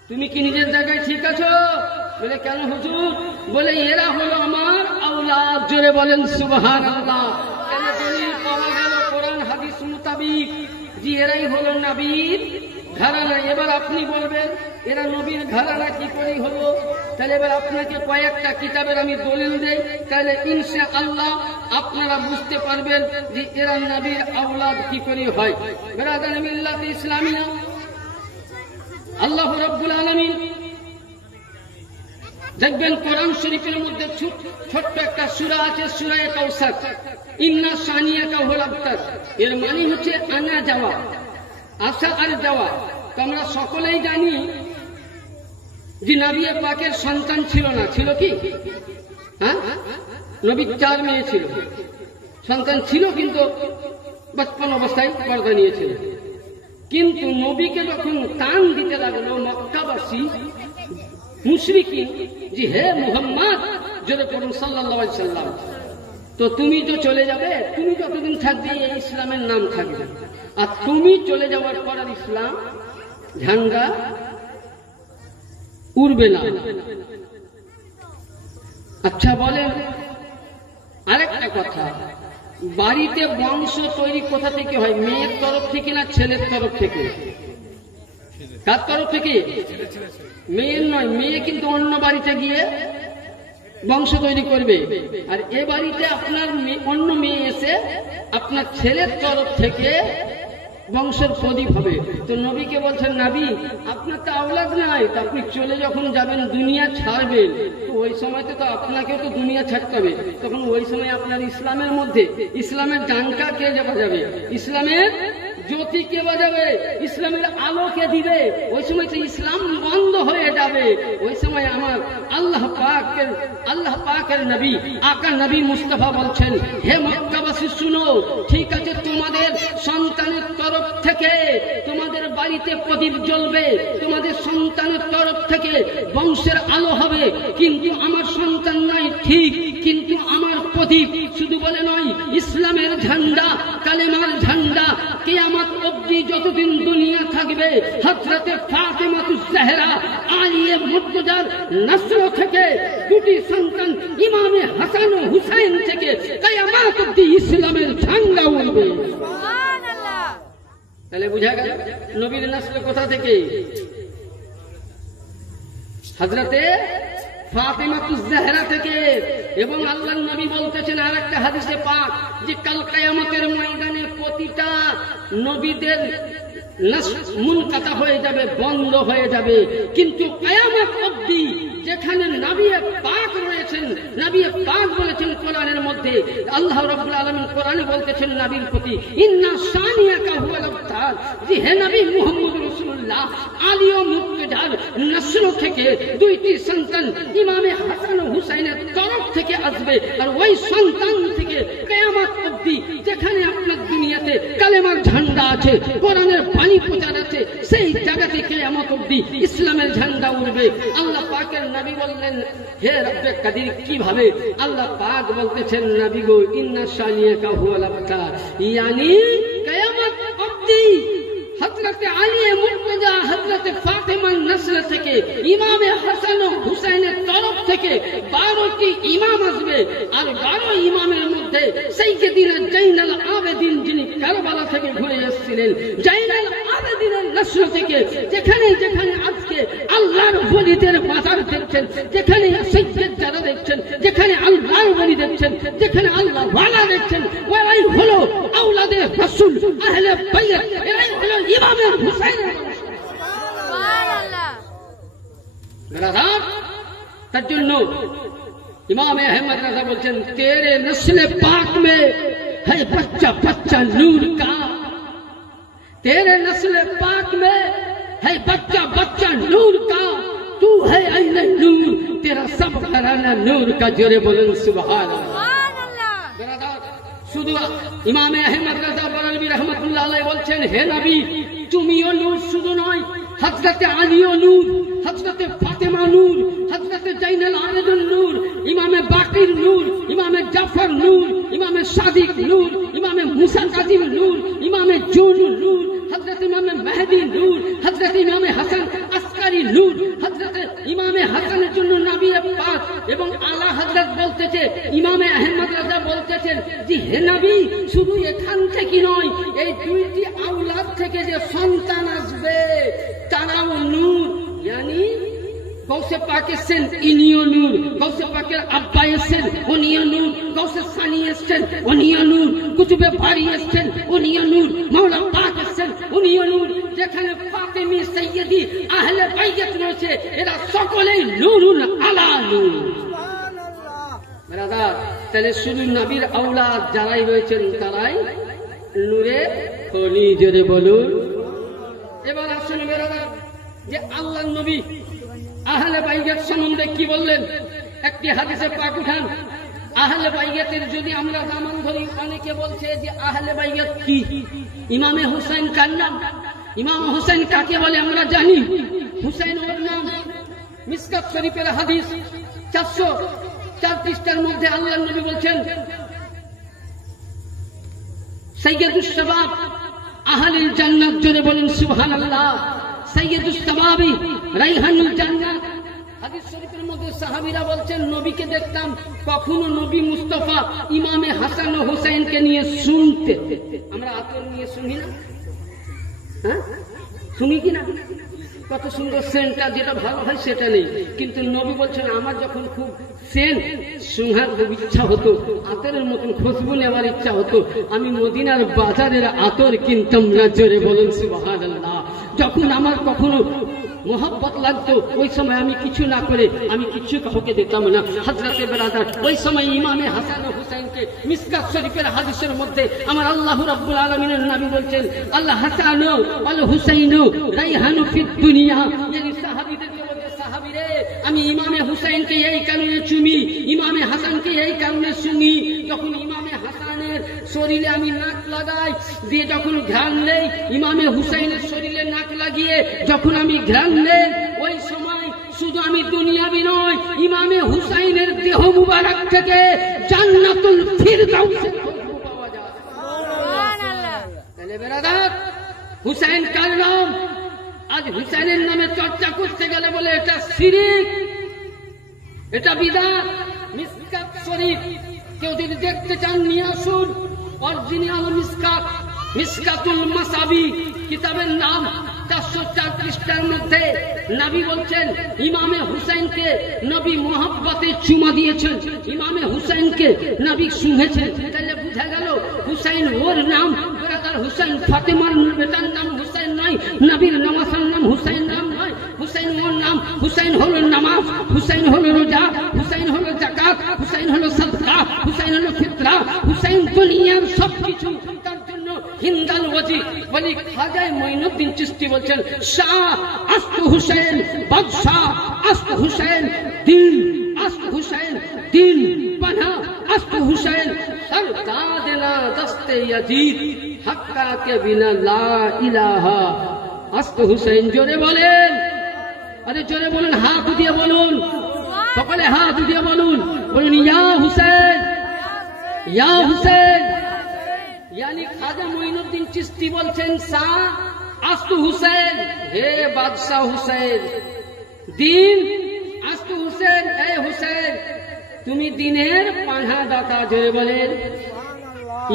তুমি কি নিজের জায়গায় ঠিক আছো? বলে কেন হুজুর? বলে এরা হলো আমার আওলাদ। জোরে বলেন সুবহানাল্লাহ। কেন দলিল পাওয়া গেল কোরআন হাদিস মোতাবিক যে এরাই হলো নবীর ঘরানা। এবার আপনি বলবেন এরা নবীর ঘরানা কি করে হলো? তাহলে এবার আপনাকে কয়েকটা কিতাবের আমি দলিল দেই, তাহলে ইনশাআল্লাহ আপনারা বুঝতে পারবেন যে এরা নবীর আওলাদ কি করে হয়। বেরাদান মিল্লাত ইসলামিয়া, আল্লাহ রাব্বুল আলামিন দেখবেন কোরআন শরীফের মধ্যে ছোট্ট একটা সূরা আছে, সূরা কাউসার। ইন্না শানিয়াকা হুল আবতার, এর মানে হচ্ছে আনা যাওয়া, আসা আর যাওয়া। তো আমরা সকলেই জানি যে নবী পাকের সন্তান ছিল না, ছিল কি? হ্যাঁ, নবীর 4 মেয়ে ছিল, সন্তান ছিল কিন্তু বচপন অবস্থায় পর্দা নিয়েছিল। কিন্তু নবীকে যখন টান দিতে লাগলো মক্কাবাসী মুশরিকিন, যে হে মুহাম্মদ, জোরে পড়ুন সাল্লাল্লাহু আলাইহি সাল্লাম, তো তুমি তো চলে যাবে, তুমি যতদিন থাকবে এই ইসলামের নাম থাকবে, আর তুমি চলে যাওয়ার পর আর ইসলাম ঝান্ডা উড়বে না। আচ্ছা বলেন আরেকটা কথা, বাড়িতে বংশ তৈরি কোথা থেকে হয়? মেয়ের তরফ থেকে না ছেলের তরফ থেকে? কার তরফ থেকে? মেয়ের নয়, মেয়ে কিন্তু অন্য বাড়িতে গিয়ে বংশ তৈরি করবে, আর এ বাড়িতে আপনার অন্য মেয়ে এসে আপনার ছেলের তরফ থেকে বংশের প্রদীপ হবে। তো নবীকে বলছেন, নবী আপনার তো আওলাদ নাই, তো আপনি চলে যখন যাবেন, দুনিয়া ছাড়বেন, তো ওই সময়তে তো আপনাকেও তো দুনিয়া ছাড়তে হবে। তখন ওই সময় আপনার ইসলামের মধ্যে ইসলামের ডাঙ্কা কে বাজাবে? ইসলামের জ্যোতি কে বাজাবে? ইসলামের আলো কে দিবে? ওই সময় তো ইসলাম বন্ধ হয়ে যাবে। ওই সময় আমার আল্লাহ পাকের নবী আকা নবী মুস্তাফা বলছেন, হে মক্কাবাসী শুনো, ঠিক আছে তোমাদের সন্তানের তরফ থেকে তোমাদের বাড়িতে প্রদীপ জ্বলবে, তোমাদের সন্তানের তরফ থেকে বংশের আলো হবে, কিন্তু আমার সন্তান নাই ঠিক, কিন্তু আমার প্রদীপ শুধু বলে নয়, ইসলামের ঝান্ডা, কালেমার ঝান্ডা কিয়ামত অবধি যতদিন দুনিয়া থাকবে, হযরতে ফাতেমাতুজ জাহরা আলিয়ে মুর্তজার নসল থেকে 2টি সন্তান ইমামে হাসান ও হুসাইন থেকে কিয়ামত অবধি ইসলামের ঝান্ডা উড়বে। সুবহানাল্লাহ। তাহলে বুঝা গেল নবীর নসল কোথা থেকে? হযরতে ফাতেমাতুজ জাহরা থেকে। এবং আল্লাহর নবী বলতেছেন আরেকটা হাদিসে পাক যে কাল কিয়ামতের ময়দানে প্রতিটা নবীদের মুনকাতা হয়ে যাবে, বন্ধ হয়ে যাবে, কিন্তু কিয়ামত অবধি যেখানে নবী পাক রয়েছেন, নবী পাক বলেছেন কোরআনের মধ্যে, আল্লাহ রাব্বুল আলামিন কোরআনে বলতেছেন নবীর প্রতি, ইন্না শানিয়াকা হুয়াল আবতার, যে হে নবী মুহাম্মদ রাসূলুল্লাহ আলী ও মুর্তজার নসল থেকে 2টি সন্তান ইমামে হাসান ও হুসাইনের তরফ থেকে আসবে, আর ওই সন্তান থেকে কিয়ামত অবধি যেখানে আপনার দুনিয়াতে কালেমার ঝান্ডা আছে, কোরআনের বাণী প্রচার আছে, সেই জায়গাতে কিয়ামত অবধি ইসলামের ঝান্ডা উড়বে। আল্লাহ পাকের নবী বললেন, হে রব্বে কাদির, কিভাবে? আল্লাহ পাক বলতেছেন, নবী গো, ইন্না শানিয়াকা হুয়াল আবতার, ইয়ানি কিয়ামত অবধি হযরতে আলী মুর্তজা, হযরতে ফাতেমার নসল থেকে ইমামে হাসান ও হুসাইনের তরফ থেকে 12টি ইমাম আসবে, আর 12 ইমামের মধ্যে সাইয়্যিদুনা জাইনাল আবেদিন, যিনি কারবালা থেকে ঘুরে এসেছিলেন, জাইনাল আবেদিনের নসল থেকে, যেখানে যেখানে আজকে আল্লাহর ওলিদের মাজার দেখছেন, যেখানে সাইয়্যিদ যারা দেখছেন, যেখানে আল্লাহর ওলি দেখছেন, যেখানে আল্লাহ ওয়ালা দেখছেন, ওরাই হলো আওলাদে রাসূল, আহলে বাইত, এরাই হলো ইমামে হুসাইনের বংশ। সুবহানাল্লাহ। তার জন্য इमाम अहमद रजा बोलছেন तेरे नस्ल पाक में है बच्चा बच्चा नूर का, तेरे नस्ल पाक में है बच्चा बच्चा नूर का, तू है ऐन नूर, तेरा सब घराना नूर का। जोरे बोलें सुभान সুবহানাল্লাহ। শুধু ইমাম আহমদ রাজা বরেলভী রহমাতুল্লাহ আলাইহি বলছেন, হে নবী তুমিও নূর, শুধু নয় হযরতে আলীও নূর, হযরতে ফাতেমা নূর, হযরতে জাইনুল আবেদিন নূর, ইমামে বাকির নূর, ইমামে জাফর নূর, ইমামে সাদিক নূর, ইমামে মুসা কাযিম নূর, ইমামে জুন নূর, হযরত ইমামে মেহদি নূর, হযরত ইমামে হাসান আসকারি নূর, হযরত ইমামে হাসানের জন্য নবী পাক এবং আলা হযরত বলতেছে, ইমামে আহমদ রাজা বলতেছেন যে হে নবী শুধু এখান থেকে নয়, এই দুইটি আওলাদ থেকে যে সন্তান আসবে তারাও নূর। यानी गौसे पाक এসেছেন ইনিও নূর, গৌসে পাকের আব্বা এসেছেন উনিও নূর, গৌসে সানি এসেছেন উনিও নূর, কুতুবে বারি এসেছেন উনিও নূর, মাওলা পাক এসেছেন উনিও নূর। যেখানে ফাতেমি সৈয়দি আহলে বাইত রয়েছে এরা সকলেই নূরুন আলা নূর। সুবহানাল্লাহ। ব্রাদার, তাহলে শুধু নবীর আওলাদ যারাই রয়েছেন তারাই নূরে খনি। জোরে বলুন। এবার আসুন ব্রাদার, যে আল্লাহর নবী আহলে বাইত সম্বন্ধে কি বললেন, একটি হাদিসে পাক উঠান। আহলে বাইতের যদি আমরা দামান ধরি, অনেকে বলছে যে আহলে বাইত কি? ইমামে হুসাইন কার নাম? ইমাম হুসাইন কাকে বলে আমরা জানি, হুসাইন ওর নাম। মিসকাত শরীফের হাদিস 404 পৃষ্ঠার মধ্যে আল্লাহর নবী বলছেন, সাইয়্যিদুস শাবাব আহলিল জান্নাত। জোরে বলেন সুবহানাল্লাহ। সাইয়্যিদুস শাবাবি রাইহানুল জান্নাত। হাদিস শরীফের মধ্যে সাহাবীরা বলছেন নবীকে দেখতাম কখনো নবী মুস্তাফা ইমামে হাসান ও হুসাইনকে নিয়ে শুনতে। আমরা আতর নিয়ে শুনি না? হ্যাঁ শুনি কি না? কত সুন্দর সেন্টটা, যেটা ভালো হয় সেটা নেই, কিন্তু নবী বলছেন আমার যখন খুব সেন্ট শোনার খুব ইচ্ছা হতো, আতরের মতন খুশবু নেওয়ার ইচ্ছা হতো, আমি মদিনার বাজারের আতর কিনতাম না। জোরে বলেন সুবহানাল্লাহ। যখন আমার কখনো মোহাব্বত লাগতো ওই সময় আমি কিছু না করে আমি কিছু কাউকে দিতাম না। হযরতে ব্রাদার, ওই সময় ইমামে হাসান ও হুসাইনকে মিসকাত শরীফের হাদিসের মধ্যে আমার আল্লাহ রাব্বুল আলামিনের নবী বলছেন, আল্লাহ হাসান ওয়াল হুসাইন রাইহানু ফিদ দুনিয়া। yani সাহাবীদেরকে বলতে, সাহাবীরে আমি ইমামে হুসাইনকে এই কারণে চুমি, ইমামে হাসানকে এই কারণে শুনি, যখন ইমামে হাসানের শরীরে আমি নাক লাগাই দিয়ে যখন ঘ্রাণ নেই, ইমামে হুসাইনের শরীরে নাক লাগিয়ে যখন আমি ঘ্রাণ নেই, ওই সময় শুধু আমি দুনিয়াবি নয়, ইমামে হুসাইনের দেহ মুবারক থেকে জান্নাতুল ফিরদাউসের খুশবু পাওয়া যায়। সুবহানাল্লাহ। তাহলে বেরাদার, হুসাইন কার নাম? আজ হুসাইনের নামে চর্চা করতে গেলে বলে এটা শিরক, এটা বিদআত। মিসকাত শরীফ কেউ যদি দেখতে চান নিয়ে আসুন, অরিজিনাল মিসকাত, মিসকাতুল মাসাবি কিতাবের নাম। 404 পৃষ্ঠার মধ্যে নবী বলছেন ইমামে হুসাইনকে নবী মোহাব্বতে চুমা দিয়েছেন, ইমামে হুসাইনকে নবী শুনেছেন। তাহলে বুঝা গেল হুসাইন ওর নাম। ব্রাদার, হুসাইন ফাতেমার বেটার নাম হুসাইন নয়, নবীর নামাজের নাম হুসাইন নাম নয়। হুসাইন ওর নাম। হুসাইন হলো নামাজ, হুসাইন হলো রোজা, হুসাইন হলো যাকাত, হুসাইন হলো সাদকা, হুসাইন হলো ফিতরা, হুসাইন দুনিয়ার সবকিছু। তার জন্য হিন্দাল ওয়াজি বলি খাজা মঈনুদ্দিন চিশতি বলছেন, শাহ আস্ত হুসাইন, বাদশাহ আস্ত হুসাইন, দিল আস্ত হুসাইন, দিল পানা আস্ত হুসাইন, सरदाद ना दस्ते यजीद हक्का के बिना ला इलाहा अस्त हुसैन। জোরে বলেন, আরে জোরে বলুন, হাত দিয়ে বলুন, সকলে হাত দিয়ে বলুন, বলুন ইয়া হুসैन, ইয়া হুসैन। यानी খাজা মঈনুদ্দিন চিশতি বলছেন, শাহ আস্ত হুসैन, হে বাদশাহ হুসैन, দিন আস্ত হুসैन, হে হুসैन তুমি দিনের পানা দাতা। জোরে বলেন।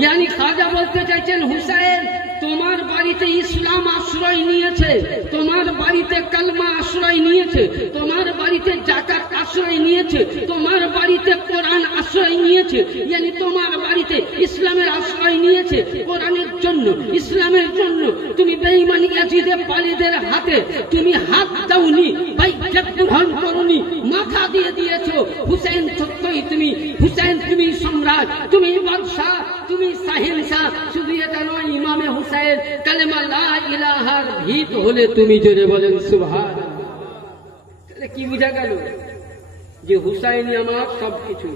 यानी খাজা বলতে চাইছেন, হুসাইন তোমার বাড়িতে ইসলাম আশ্রয় নিয়েছে, তোমার বাড়িতে কালমা আশ্রয় নিয়েছে, তোমার বাড়িতে যাকাত আশ্রয় নিয়েছে, তোমার বাড়িতে কোরআন আশ্রয় নিয়েছে। यानी তোমার বাড়িতে ইসলামের আশ্রয় নিয়েছে। কোরআনের জন্য, ইসলামের জন্য তুমি বেঈমানি ইয়াজিদে পালিদের হাতে তুমি হাত দাওনি, বাইত ভাইকে গ্রহণ করনি, মাথা দিয়ে দিয়েছো। হুসেন সত্যই তুমি, হুসেন তুমি সম্রাট, তুমি বাদশাহ, তুমি শাহেনশাহ। শুধু এটা নয়, ইমামে হুসেন কালেমা লা ইলাহার ভিত হলে তুমি জোরে বলেন সুবহানাল্লাহ। তাহলে কি বোঝা গেল? যে হুসাইনই আমার সবকিছু।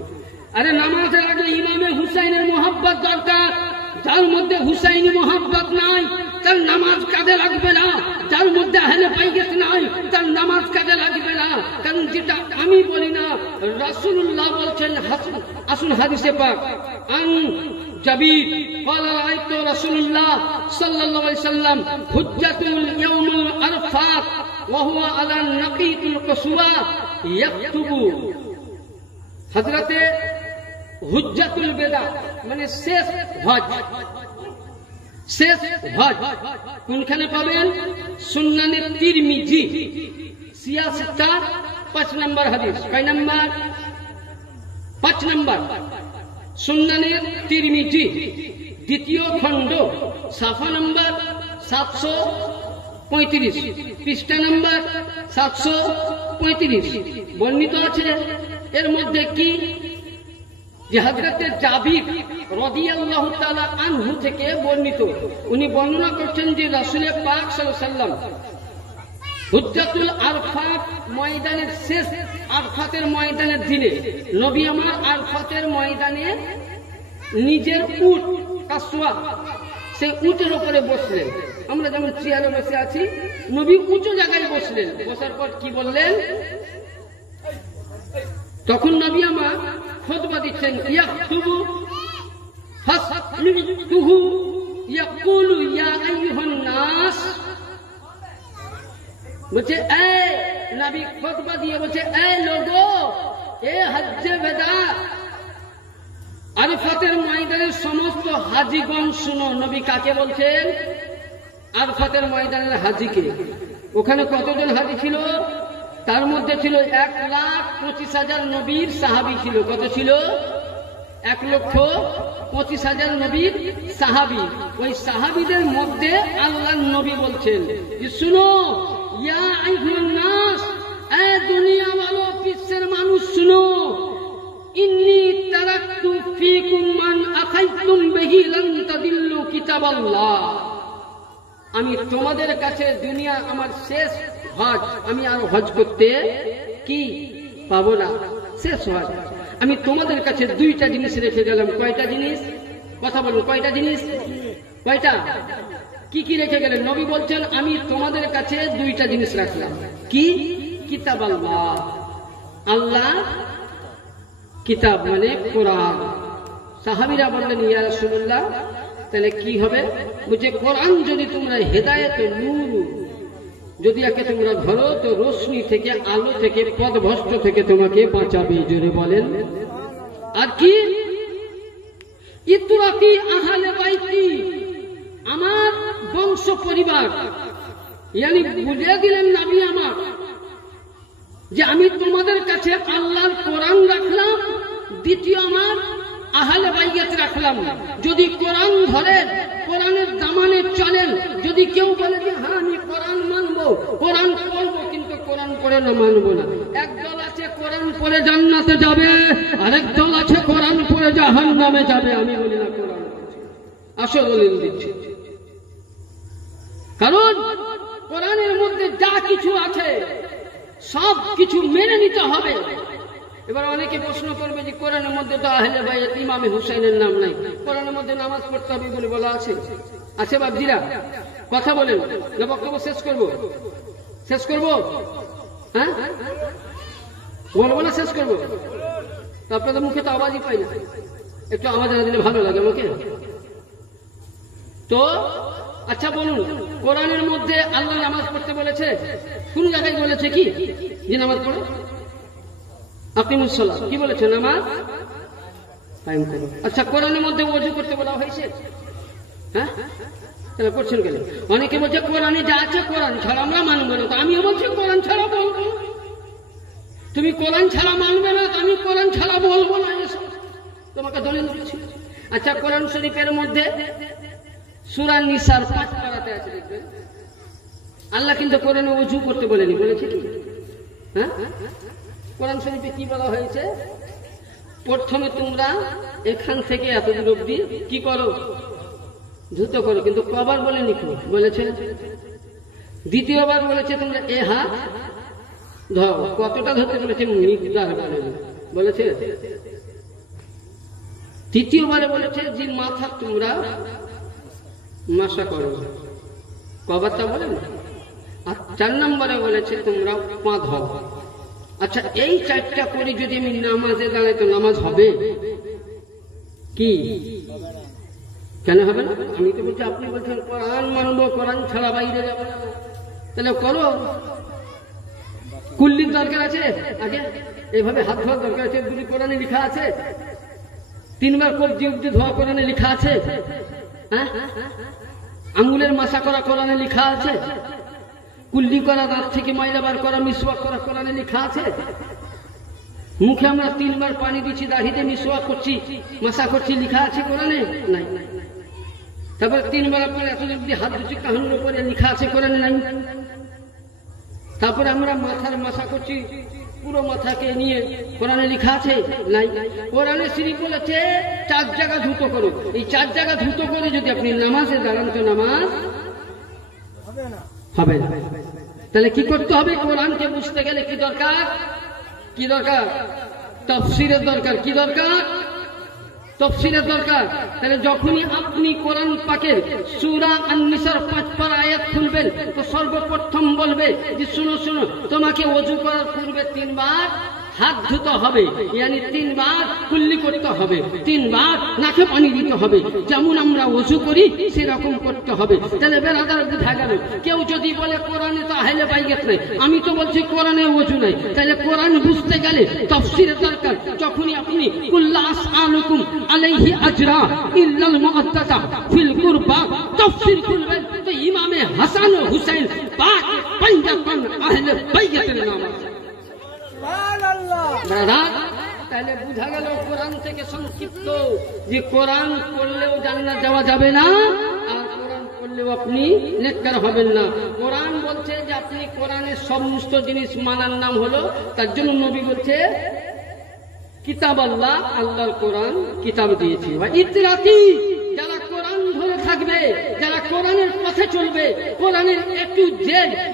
আরে নামাজের আগে ইমামে হুসাইনের মোহাব্বত দরকার। যার মধ্যে হুসাইনি মোহাব্বত নাই তার নামাজ কাজে লাগবে না। যার মধ্যে আহলে বাইত নাই তার নামাজ কাজে লাগবে না। কারণ যেটা আমি বলি না, রাসূলুল্লাহ বলছেন। আসুন হাদিসে পাক, আন জাবির قال رأيت رسول الله صلى الله عليه وسلم حجة يوم العرفات وهو على النقيط القصوى يكتب। হযরতে হুজ্জাতুল বেদা মানে শেষ হজ, শেষ হজ কোনখানে পাবেন? সুন্নানে তিরমিজি 86 5 নম্বর হাদিস। কয় নম্বর? 5 নম্বর। সুন্নানে তিরমিজি দ্বিতীয় খণ্ড, সাফা নম্বর 735, পৃষ্ঠা নম্বর 735 বর্ণিত আছে। এর মধ্যে কি? যে হযরতে জাবির রাদিয়াল্লাহু তাআলা আনহু থেকে বর্ণিত, উনি বর্ণনা করছেন যে রাসূল পাক সাল্লাল্লাহু আলাইহি সাল্লাম হুজ্জাতুল আরফাত ময়দানের শেষ, আরফাতের ময়দানের দিনে নবী আমার আরফাতের ময়দানে নিজের উট কাসওয়া, সেই উটের উপরে বসলেন। আমরা যেমন চেয়ারে বসে আছি, নবী উঁচু জায়গায় বসলেন। বসার পর কি বললেন? তখন নবী আমার খুতবা দিচ্ছেন, ইয়াকতুবু ফাসলিতুহু ইয়াকুলু ইয়া আইয়ুহান নাস। বলছে এই নবী খুতবা দিয়ে বলছে, এই লোগো, এ হজ্জে বেদা, আরফাতের ময়দানের সমস্ত হাজীগণ শুনো। নবী কাকে বলছেন? আরফাতের ময়দানের হাজীকে। ওখানে কতজন হাজী ছিল? তার মধ্যে ছিল 1,25,000 নবীর সাহাবী ছিল। কত ছিল? 1,25,000 নবীর সাহাবী। ওই সাহাবীদের মধ্যে আল্লাহর নবী বলছেন যে শুনো, ইয়া আইয়ুহান নাস, এ দুনিয়া ওয়ালো, বিশ্বের মানুষ শুনো, ইন্নী তারাকতু ফীকুম মান আখাইতুম বিহি লান তাদিল্লু কিতাবাল্লাহ। আমি তোমাদের কাছে দুনিয়া আমার শেষ হজ, আমি আর হজ করতে কি পাবো না, শেষ হজ। আমি তোমাদের কাছে দুইটা জিনিস রেখে গেলাম। কয়টা জিনিস? কথা বলুন, কয়টা জিনিস? কয়টা? কি কি রেখে গেলেন? নবী বলছেন আমি তোমাদের কাছে দুইটা জিনিস রাখলাম। কি? কিতাবাল্লাহ, আল্লাহ কিতাব মানে কোরআন। সাহাবীরা বললেন ইয়া রাসূলুল্লাহ তাহলে কি হবে? বলছে কোরআন যদি তোমরা হেদায়েত নূর, যদি একে তোমরা ধরো তো রোশনি থেকে, আলো থেকে, পথভ্রষ্ট থেকে তোমাকে বাঁচাবে। জোরে বলেন। আর কি? ইতরাকি আহলে বাইতি, আমার বংশ পরিবার। ইয়ানি বুঝিয়ে দিলেন নবী আমার যে আমি তোমাদের কাছে আল্লাহর কোরআন রাখলাম, দ্বিতীয় আমার আহলে বাইত রাখলাম। যদি কোরআন ধরেন, কোরআনের দামানে চলেন, যদি কেউ বলে যে হ্যাঁ আমি কোরআন মানবো, কোরআন পড়বো, কিন্তু কোরআন পড়ে না মানবো না। একদল আছে কোরআন পড়ে জান্নাতে যাবে, আরেক দল আছে কোরআন পড়ে জাহান্নামে যাবে। আমি বলি না কোরআন, আসল দলিল দিচ্ছি। কারণ কোরআনের মধ্যে যা কিছু আছে সব কিছু মেনে নিতে হবে। এবার অনেকে প্রশ্ন করবে যে কোরআনের মধ্যে তো আহলে বাইত ইমামে হুসাইনের নাম নাই, কোরআনের মধ্যে নামাজ পড়তে হবে বলে বলা আছে? আছে বাবজিরা? কথা বলেন না, বক্তব্য শেষ করব? শেষ করব? হ্যাঁ বলবো না শেষ করবো? তো আপনাদের মুখে তো আওয়াজই পাই না, একটু আওয়াজ না দিলে ভালো লাগে আমাকে। তো আচ্ছা বলুন, কোরআনের মধ্যে আল্লাহ নামাজ পড়তে বলেছে? কোন জায়গায় বলেছে কি যে নামাজ পড়ো? আকিমুস সালাত কি বলেছে? নামাজ কায়েম করো। আচ্ছা কোরআনের মধ্যে ওযু করতে বলা হয়েছে? হ্যাঁ তাহলে করছেন কেন? অনেকে বলছে কোরআনে যা আছে কোরআন ছাড়া আমরা মানবো না। তো আমিও বলছি কোরআন ছাড়া বলবো। তুমি কোরআন ছাড়া মানবে না, আমি কোরআন ছাড়া বলবো না, তোমাকে দলিল দিচ্ছি। আচ্ছা কোরআন শরীফের মধ্যে সূরা নিসার 5 পারাতে আছে, দেখবেন আল্লাহ কিন্তু কোরআনে ওযু করতে বলেনি, বলেছে কি? হ্যাঁ, কোরআন শরীফে কি বলা হয়েছে? প্রথমে তোমরা এখান থেকে এত দূর অব্দি কি করো? দ্রুত করো। কিন্তু কবার বলেনি, বলেছে দ্বিতীয়বার বলেছে তোমরা এ হাত ধরো। কতটা ধরতে বলেছে? মিকদার বলেছে। তৃতীয়বারে বলেছে যে মাথা তোমরা মাসা করো। কবারটা বলেন। আর 4 নম্বরে বলেছে তোমরা পা ধরো। আচ্ছা, এই 4টা করে যদি আমি নামাজে দাঁড়াই তো নামাজ হবে কি? কেন হবে না? আমি তো বলছি, আপনি বলছেন কোরআন মানবো, কোরআন ছাড়া বাইরে যাবো না। তাহলে করো। কুল্লির দরকার আছে আগে, এইভাবে হাত ধোয়ার দরকার আছে, দুটি কোরআনে লেখা আছে। 3 বার কবজি অব্দি ধোয়া কোরআনে লেখা আছে। হ্যাঁ, আঙ্গুলের মাসা করা কোরআনে লেখা আছে। কুল্লি করা, দাঁত থেকে ময়লা বার করা, মিসওয়াক করা কোরআনে লেখা আছে। মুখে আমরা 3 বার পানি দিচ্ছি, দাড়িতে মিসওয়াক করছি, মাসা করছি, লেখা আছে কোরআনে? নাই। তারপরে 3 বার আপনার এত অব্দি হাত ধুচ্ছি, কাহানুর উপরে লেখা আছে কোরআনে? নাই। তারপরে আমরা মাথার মাসা করছি, পুরো মাথাকে নিয়ে, কোরআনে লেখা আছে? নাই। কোরআনে শরীফ বলেছে 4 জায়গা ধুতো করো। এই 4 জায়গা ধুতো করে যদি আপনি নামাজে দাঁড়ান তো নামাজ হবে না। তাহলে কি করতে হবে? কোরআনকে বুঝতে গেলে কি দরকার? কি দরকার? তাফসীরের দরকার। কি দরকার? তাফসীরের দরকার। তাহলে যখনই আপনি কোরআন পাকের সূরা আন-নিসার 5 পারা আয়াত খুলবেন তো সর্বপ্রথম বলবে যে শুনো শুনো, তোমাকে ওযু করার পূর্বে 3 বার হাত ধুতে হবে, ইয়ানি 3 বার কুল্লি করতে হবে, 3 বার নাকে পানি দিতে হবে। যেমন আমরা ওযু করি সেরকম করতে হবে। তাহলে বেরাদার বুঝা গেল। কেউ যদি বলে কোরআনে তো আহলে বাইত নাই, আমি তো বলছি কোরআনে ওযু নাই। তাহলে কোরআন বুঝতে গেলে তাফসীরের দরকার। যখনই আপনি কুল্লা আসআলুকুম আলাইহি আজরা ইল্লাল মুআদ্দাতা ফিল কুরবা তাফসীর খুলবেন তো ইমামে হাসান ও হুসাইন পাক পঞ্জাতন আহলে বাইতের নাম আছে। তাহলে বুঝা গেল কোরআন থেকে সংক্ষিপ্ত যে কোরআন পড়লেও জান্নাত যাওয়া যাবে না, আর কোরআন পড়লেও আপনি নেককার হবেন না। কোরআন বলছে যে আপনি কোরআনের সমস্ত জিনিস মানার নাম হলো, তার জন্য নবী বলছে কিতাব আল্লাহ, আল্লাহর কোরআন কিতাব দিয়েছি। ইতরাতি, যারা কোরআন ধরে থাকবে, যারা কোরআনের পথে চলবে, কোরআনের A to Z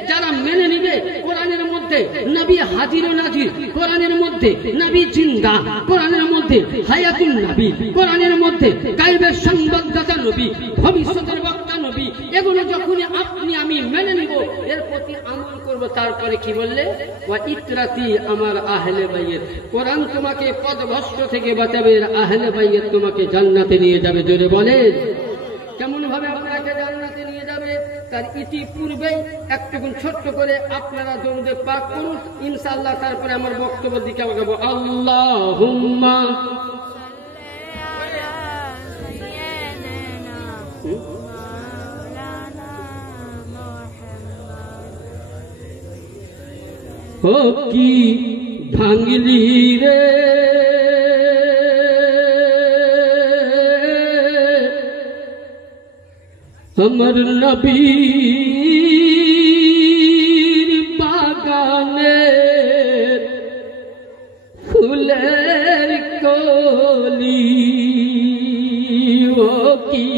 যারা মেনে নিবে, কোরআনের মধ্যে নবী হাজির ও নাজির, কোরআনের মধ্যে নবী জিন্দা, কোরআনের মধ্যে হায়াতুন নবী, কোরআনের মধ্যে গায়বের সংবাদদাতা নবী, ভবিষ্যতের বক্তা নবী, এগুলো যখনই আপনি আমি মেনে নিব, এর প্রতি আমল করব, তারপরে কি বললে? ওয়া ইতরাতি, আমার আহলে বাইত। কোরআন তোমাকে পথভ্রষ্ট থেকে বাঁচাবে, আহলে বাইত তোমাকে জান্নাতে নিয়ে যাবে। জোরে বলেন কেমন ভাবে আপনাকে জান্নাতে নিয়ে যাবে? তার ইতিপূর্বে একটু ছোট্ট করে আপনারা দরুদ পাক করুন ইনশাআল্লাহ। তারপরে আমার বক্তব্য দিকে আগাবো। আল্লাহুম্মা ও কি ভাঙলি রে আমার নবীর বাগানে ফুলের কলি, ও কি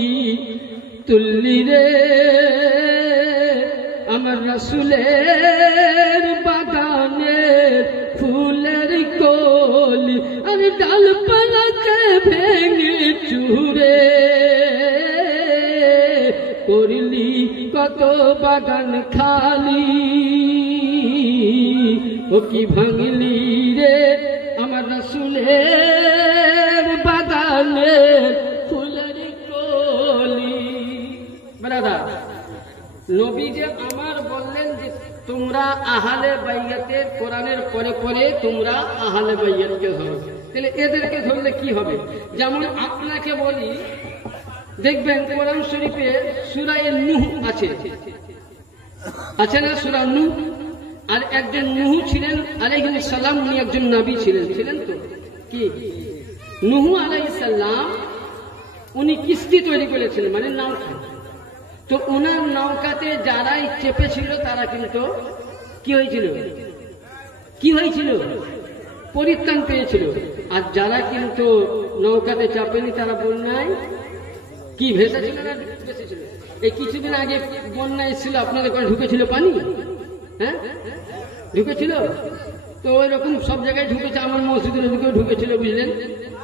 তুললি রে আমার রাসূলের বাগানে ফুলের কলি, আর ডালপালাকে ভেঙে চুরে করলি কত বাগান খালি, ও কি ভাঙলি রে আমার রাসূলের বাগানে ফুলের কলি। ব্রাদার, নবী যে আমার বললেন যে তোমরা আহলে বাইতের কোরআনের পরে পরে তোমরা আহলে বাইতকে ধরো। তাহলে এদেরকে ধরলে কি হবে? যেমন আপনাকে বলি, দেখবেন কোরআন শরীফে সূরা নূহ আছে, আছে না? সূরা নূহ। আর একজন নূহ ছিলেন আলাইহিস সালাম, উনি একজন নবী ছিলেন, ছিলেন তো কি? নূহ আলাইহিস সালাম উনি কিস্তি তৈরি করেছিলেন, মানে নৌকা। তো ওনার নৌকাতে যারাই চেপেছিল তারা কিন্তু কি হয়েছিল? কি হয়েছিল? পরিত্রাণ পেয়েছিল। আর যারা কিন্তু নৌকাতে চাপেনি তারা বন্যায় কি ভেসেছিল না ভেসেছিল? এই কিছুদিন আগে বন্যা এসেছিল, আপনাদের ঘরে ঢুকেছিল পানি? হ্যাঁ, ঢুকেছিল তো ওই রকম সব জায়গায় ঢুকেছে, আমার মসজিদের দিকেও ঢুকেছিল, বুঝলেন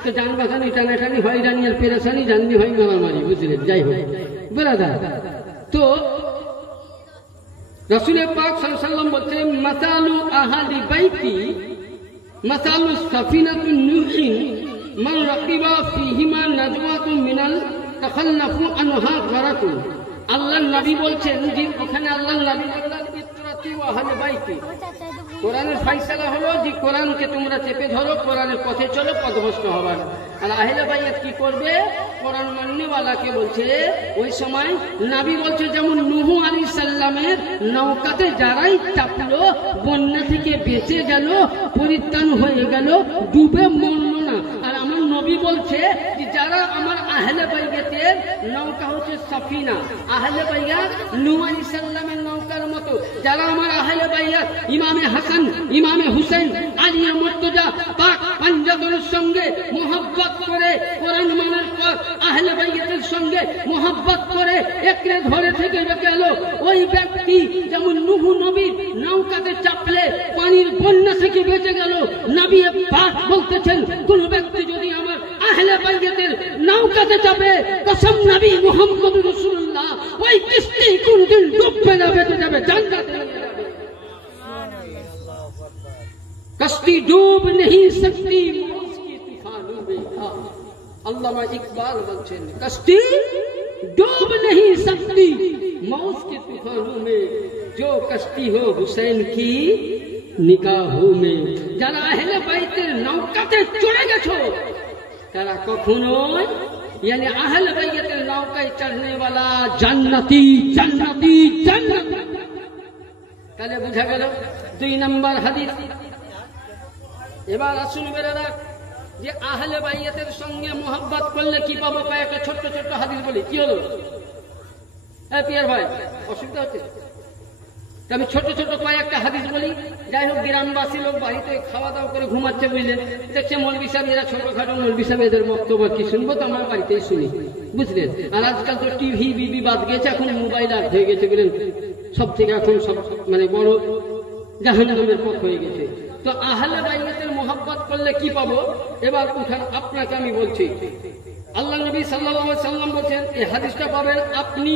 তো। যানবাহনী টানাটানি হয়, রানি আর পেরেশানি, জাননি হয় মারামারি, বুঝলেন। যাই হোক বেরাদার, তো রাসূল পাক সাল্লাল্লাহু আলাইহি ওয়াসাল্লাম বলছেন, মাসালু আহলি বাইতি মাসালু সাফিনাতুন নূহিন মান রাকিবা ফীহিমা নাজওয়াতুন মিনাল তাখাল্লাফু আনহা গারাতুন। আল্লাহর নবী বলছেন যে ওখানে আল্লাহর নবী বললেন ইত্রাতি ওয়া আহলি বাইতি। কোরআনের ফয়সালা হলো যে কোরআনকে তোমরা চেপে ধরো, কোরআনের পথে চলো, পথভ্রষ্ট হবে না। আর আহলে বাইত কি করবে? কোরআন মাননেওয়ালাকে বলছে। ওই সময় নবী বলছে যেমন নূহ আলাইহিস সালামের নৌকাতে যারাই চাপলো বন্যা থেকে বেঁচে গেল, পরিত্রাণ হয়ে গেল, ডুবে মরল না। আর আমার নবী বলছে যে যারা আমার আহলে বাইতের নৌকা হচ্ছে সাফিনা। আহলে বাইত নূহ আলাইহিস সালামের নৌকার মতো। যারা আমার আহলে বাইত ইমামে হাসান, ইমামে হুসেন, আলী মুর্তজা পাক পাঞ্জাবের সঙ্গে মোহাব্বত করে কোরআন মানার পর আহলে বাইতের সঙ্গে মোহাব্বত করে একরে ধরে থেকে গেল, ওই ব্যক্তি যেমন নূহ নবীর নৌকাতে চাপলে পানির বন্যা থেকে বেঁচে গেল। নবী পাক বলতেছেন কোন ব্যক্তি যদি আমার আহলে বাইতের নৌকাতে চাপে, কসম নবী মুহাম্মদ রাসূলুল্লাহ, ওই কিস্তি কোনদিন ডুববে না, বেঁচে যাবে, জান্নাতে যাবে। कश्ती डूब नहीं सकती मौज की तूफानों में। अल्लामा इकबाल बच्चे ने कश्ती डूब नहीं सकती मौज की तूफानों में, जो कश्ती हो हुसैन की निगाहों में। যারা আহলে বাইতের নৌকাতে চড়ে গেছো তারা কখনোই यानी আহলে বাইতের নৌকায় চড়নে वाला জান্নাতি জান্নাতি জান্নাতি। তাহলে বুঝা গেল 2 নম্বর হাদিস। এবার আসুন বেরাদা, যে আহলে বাইতের সঙ্গে মোহাব্বত করলে কি পাবো? কয়েকটা ছোট্ট ছোট্ট হাদিস বলি। কি হলো পিয়ার ভাই, অসুবিধা হচ্ছে? আমি ছোট ছোট কয়েকটা হাদিস বলি। যাই হোক, গ্রামবাসী লোক বাড়িতে খাওয়া দাওয়া করে ঘুমাচ্ছে, বুঝলেন। দেখছে মৌলভী সাহেব এরা ছোটখাটো মৌলভী সাহেব, এদের বক্তব্য কি শুনবো? তো আমার বাড়িতেই শুনি, বুঝলেন। আর আজকাল তো টিভি বিবি বাদ গেছে, এখন মোবাইল আর হয়ে গেছে, বুঝলেন। সব থেকে এখন সব মানে বড় জাহান্নামের পথ হয়ে গেছে। তো আহলে বাইতের মোহাব্বত করলে কি পাবো? এবার উঠান, আপনাকে আমি বলছি। আল্লাহ নবী সাল্লাল্লাহু আলাইহি সাল্লাম বলেন, এই হাদিসটা পাবেন আপনি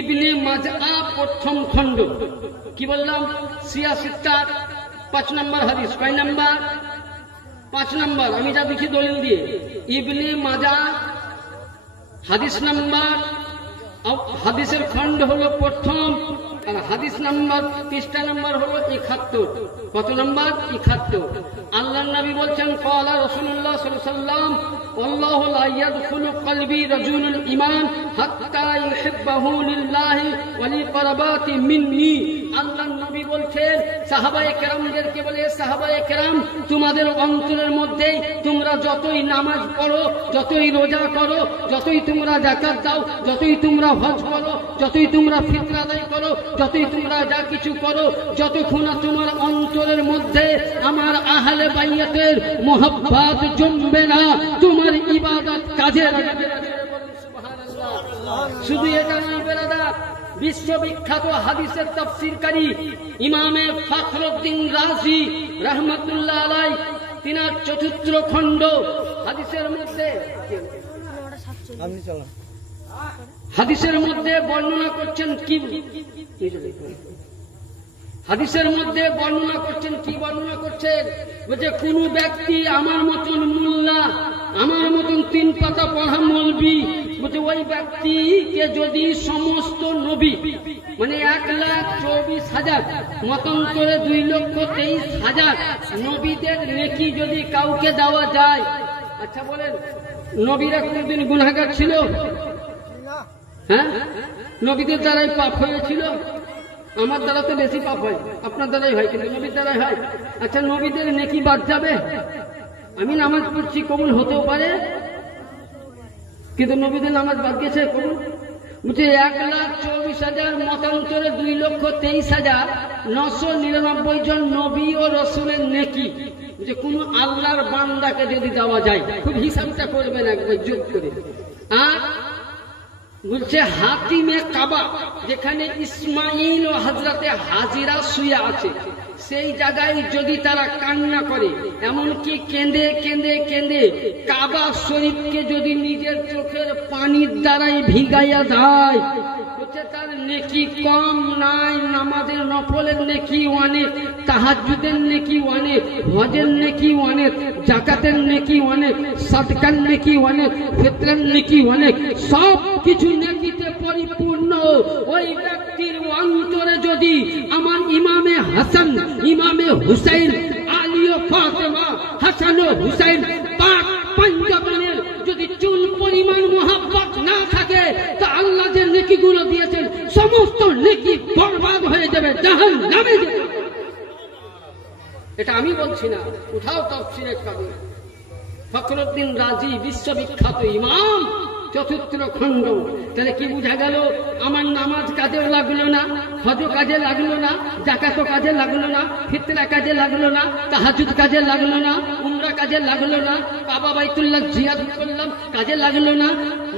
ইবনে মাজআ প্রথম খণ্ড। কি বললাম? 86 5 নম্বর হাদিস। কয় নাম্বার? 5 নম্বর। আমি যা দেখি দলিল দিয়ে ইবনে মাজআ হাদিস নাম্বার, হাদিসের খণ্ড হলো প্রথম, আর হাদিস নাম্বার পৃষ্ঠা নাম্বার হলো 71। কত নাম্বার? 71। আল্লাহর নবী বলছেন, ক্বালা রাসূলুল্লাহ সাল্লাল্লাহু আলাইহি ওয়াসাল্লাম, আল্লাহু লা ইয়াদখুলু কলবি রাজুলুল ঈমান হাত্তা ইউহিব্বাহু লিল্লাহি ওয়া লিকারাবাতি মিন্নি। আল্লাহর নবী বলছেন সাহাবায়ে কেরামদেরকে বলে, সাহাবায়ে কেরাম তোমাদের অন্তরের মধ্যে তোমরা যতই নামাজ পড়ো, যতই রোজা করো, যতই তোমরা যাকাত দাও, যতই তোমরা হজ করো, যতই তোমরা ফিতরা আদায় করো, যতই তোমরা যা কিছু করো, যতক্ষণ তোমার অন্তরের মধ্যে আমার আহলে বাইতের মোহাব্বত জমবে না, তোমার ইবাদত কাজে লাগবে না। শুধু এটা নয় বেরাদার, বিশ্ববিখ্যাত হাদিসের তাফসীরকারী ইমামে ফখরুদ্দিন রাজি রাহমাতুল্লাহ আলাইহি তিনার 4th খণ্ড হাদিসের মধ্যে বর্ণনা করছেন কি? হাদিসের মধ্যে বর্ণনা করছেন কি? বর্ণনা করছেন যে কোন ব্যক্তি আমার মতন মোল্লা, আমার মতন 3 পাতা পড়া মৌলবি, বলছে ওই ব্যক্তিকে যদি সমস্ত নবী মানে 1,24,000 মতান্তরে 2,23,000 নবীদের নেকি যদি কাউকে দেওয়া যায়। আচ্ছা বলেন, নবীরা কোনদিন গুনাহগার ছিল? হ্যাঁ, নবীদের দ্বারাই পাপ হয়েছিল। আমার দ্বারা তো বেশি পাপ হয়, আপনার দ্বারাই হয়, কিন্তু নবীর দ্বারাই হয়। আচ্ছা, নবীদের নেকি বাদ যাবে? আমি নামাজ পড়ছি, কবুল হতেও পারে, কিন্তু নবীদের নামাজ বাদ গেছে, কবুল বলছে 1,24,000 মতান্তরে 2,23,999 জন নবী ও রসুলের নেকি যে কোন আল্লাহর বান্দাকে যদি দেওয়া যায়, খুব হিসাবটা করবেন একবার যোগ করে। আর বলছে হাতিমে কাবা, যেখানে ইসমাইল ও হযরতে হাজিরা শুয়ে আছে, সেই জায়গায় যদি তারা কান্না করে, এমনকি কেঁদে কেঁদে কেঁদে কাবা শরীফকে যদি নিজের চোখের পানির দ্বারাই ভিগাইয়া দেয়, হচ্ছে তার নেকি কম নাই। নামাজের নফলের নেকি অনেক, তাহাজ্জুদের নেকি অনেক, হজের নেকি অনেক, যাকাতের নেকি অনেক, সাদকার নেকি অনেক, ফিতরার নেকি অনেক, সব কিছু নেকিতে পরিপূর্ণ। ওই ব্যক্তির অন্তরে যদি আমার ইমামে হাসান, ইমামে হুসাইন, আলী ও ফাতেমা, হাসান ও হুসাইন পাক পঞ্চগণের যদি চুল পরিমাণ মোহাব্বত না থাকে, তা আল্লাহ যে নেকিগুলো দিয়েছেন সমস্ত নেকি বরবাদ হয়ে যাবে, জাহান্নামে যাবে। এটা আমি বলছি না, উঠাও তাফসীরে কাবীর। ফখরুদ্দিন রাজি বিশ্ববিখ্যাত ইমাম, চতুর্থ খণ্ড। তাহলে কি বোঝা গেল? আমার নামাজ কাজে লাগলো না, হজ কাজে লাগলো না, যাকাত কাজে লাগলো না, ফিতরা কাজে লাগলো না, তাহাজ্জুদ কাজে লাগলো না, উমরা কাজে লাগলো না, কাবা বাইতুল্লাহ জিয়ারত করলাম কাজে লাগলো না,